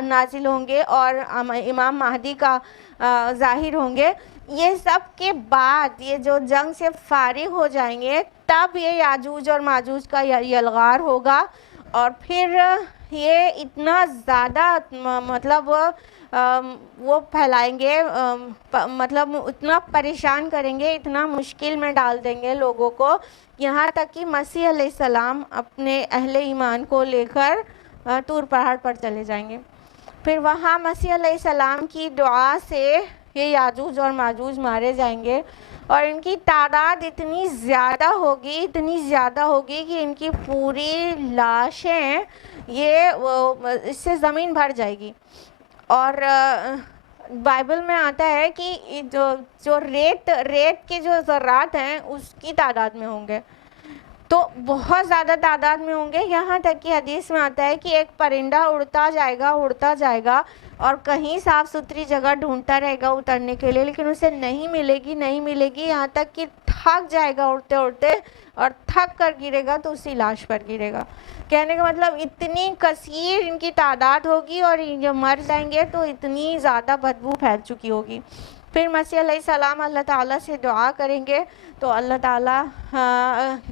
नाजिल होंगे और इमाम महदी का ज़ाहिर होंगे, ये सब के बाद ये जो जंग से फारिग हो जाएंगे तब ये याजूज और माजूज का यलगार होगा और फिर ये इतना ज़्यादा मतलब वो फैलाएंगे, मतलब इतना परेशान करेंगे, इतना मुश्किल में डाल देंगे लोगों को, यहाँ तक कि मसीह अलैहिस्सलाम अपने अहले ईमान को लेकर तूर पहाड़ पर चले जाएंगे। फिर वहाँ मसीह अलैहिस्सलाम की दुआ से ये याजूज और माजूज मारे जाएंगे और इनकी तादाद इतनी ज़्यादा होगी कि इनकी पूरी लाशें ये इससे ज़मीन भर जाएगी। और बाइबल में आता है कि जो रेत के जो ज़र्रात हैं उसकी तादाद में होंगे, तो बहुत ज़्यादा तादाद में होंगे। यहाँ तक कि हदीस में आता है कि एक परिंदा उड़ता जाएगा और कहीं साफ़ सुथरी जगह ढूंढता रहेगा उतरने के लिए, लेकिन उसे नहीं मिलेगी, यहाँ तक कि थक जाएगा उड़ते उड़ते और थक कर गिरेगा तो उसी लाश पर गिरेगा। कहने का मतलब इतनी कसीर इनकी तादाद होगी और जब मर जाएंगे तो इतनी ज़्यादा बदबू फैल चुकी होगी। फिर मसीह अलैहिस्सलाम अल्लाह ताला से दुआ करेंगे तो अल्लाह ताला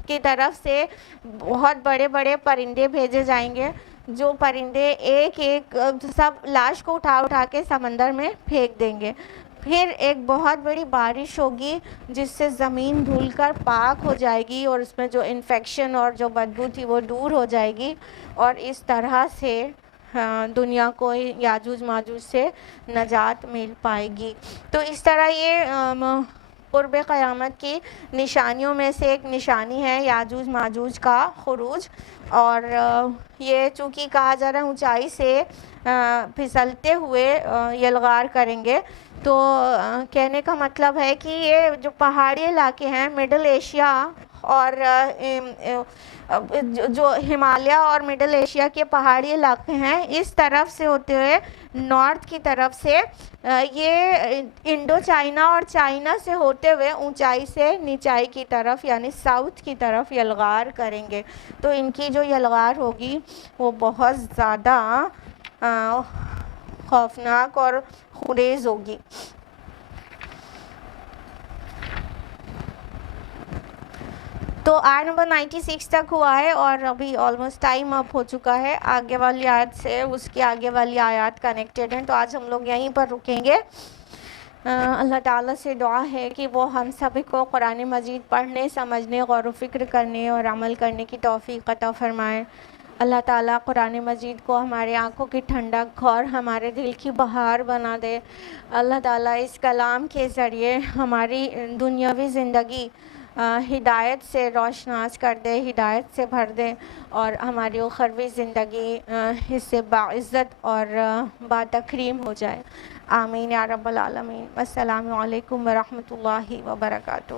की तरफ से बहुत बड़े बड़े परिंदे भेजे जाएंगे, जो परिंदे एक सब लाश को उठा के समंदर में फेंक देंगे। फिर एक बहुत बड़ी बारिश होगी जिससे ज़मीन धुलकर पाक हो जाएगी और उसमें जो इन्फेक्शन और जो बदबू थी वो दूर हो जाएगी और इस तरह से दुनिया को याजूज माजूज से नजात मिल पाएगी। तो इस तरह ये قرب قیامت کی نشانیوں میں سے ایک نشانی ہے یاجوج ماجوج کا خروج، اور یہ چونکہ کہا جا رہا ہے اونچائی سے پھسلتے ہوئے یلغار کریں گے، تو کہنے کا مطلب ہے کہ یہ جو پہاڑی علاقے ہیں مڈل ایشیا اور جو ہمالیہ اور مڈل ایشیا کے پہاڑی علاقے ہیں اس طرف سے ہوتے ہوئے نارتھ کی طرف سے یہ انڈو چائنا اور چائنا سے ہوتے ہوئے اونچائی سے نیچائی کی طرف یعنی ساؤتھ کی طرف یلغار کریں گے، تو ان کی جو یلغار ہوگی وہ بہت زیادہ خوفناک اور خریز ہوگی۔ تو آیت نمبر 96 تک ہوا ہے اور ابھی آلموسٹ ٹائم اپ ہو چکا ہے، آگے والی آیت سے اس کے آگے والی آیات کنیکٹڈ ہیں، تو آج ہم لوگ یہیں پر رکیں گے۔ اللہ تعالیٰ سے دعا ہے کہ وہ ہم سب کو قرآن مجید پڑھنے، سمجھنے، غور و فکر کرنے اور عمل کرنے کی توفیق عطا فرمائے۔ اللہ تعالیٰ قرآن مجید کو ہمارے آنکھوں کی ٹھنڈک اور ہمارے دل کی بہار بنا دے۔ اللہ تعالیٰ اس کلام کے ذریعے ہماری دنیاوی زندگی ہدایت سے روشناس کر دے، ہدایت سے بھر دے، اور ہماری اخروی زندگی اس سے باعزت اور باتکریم ہو جائے۔ آمین یا رب العالمین۔ السلام علیکم ورحمۃ اللہ وبرکاتہ۔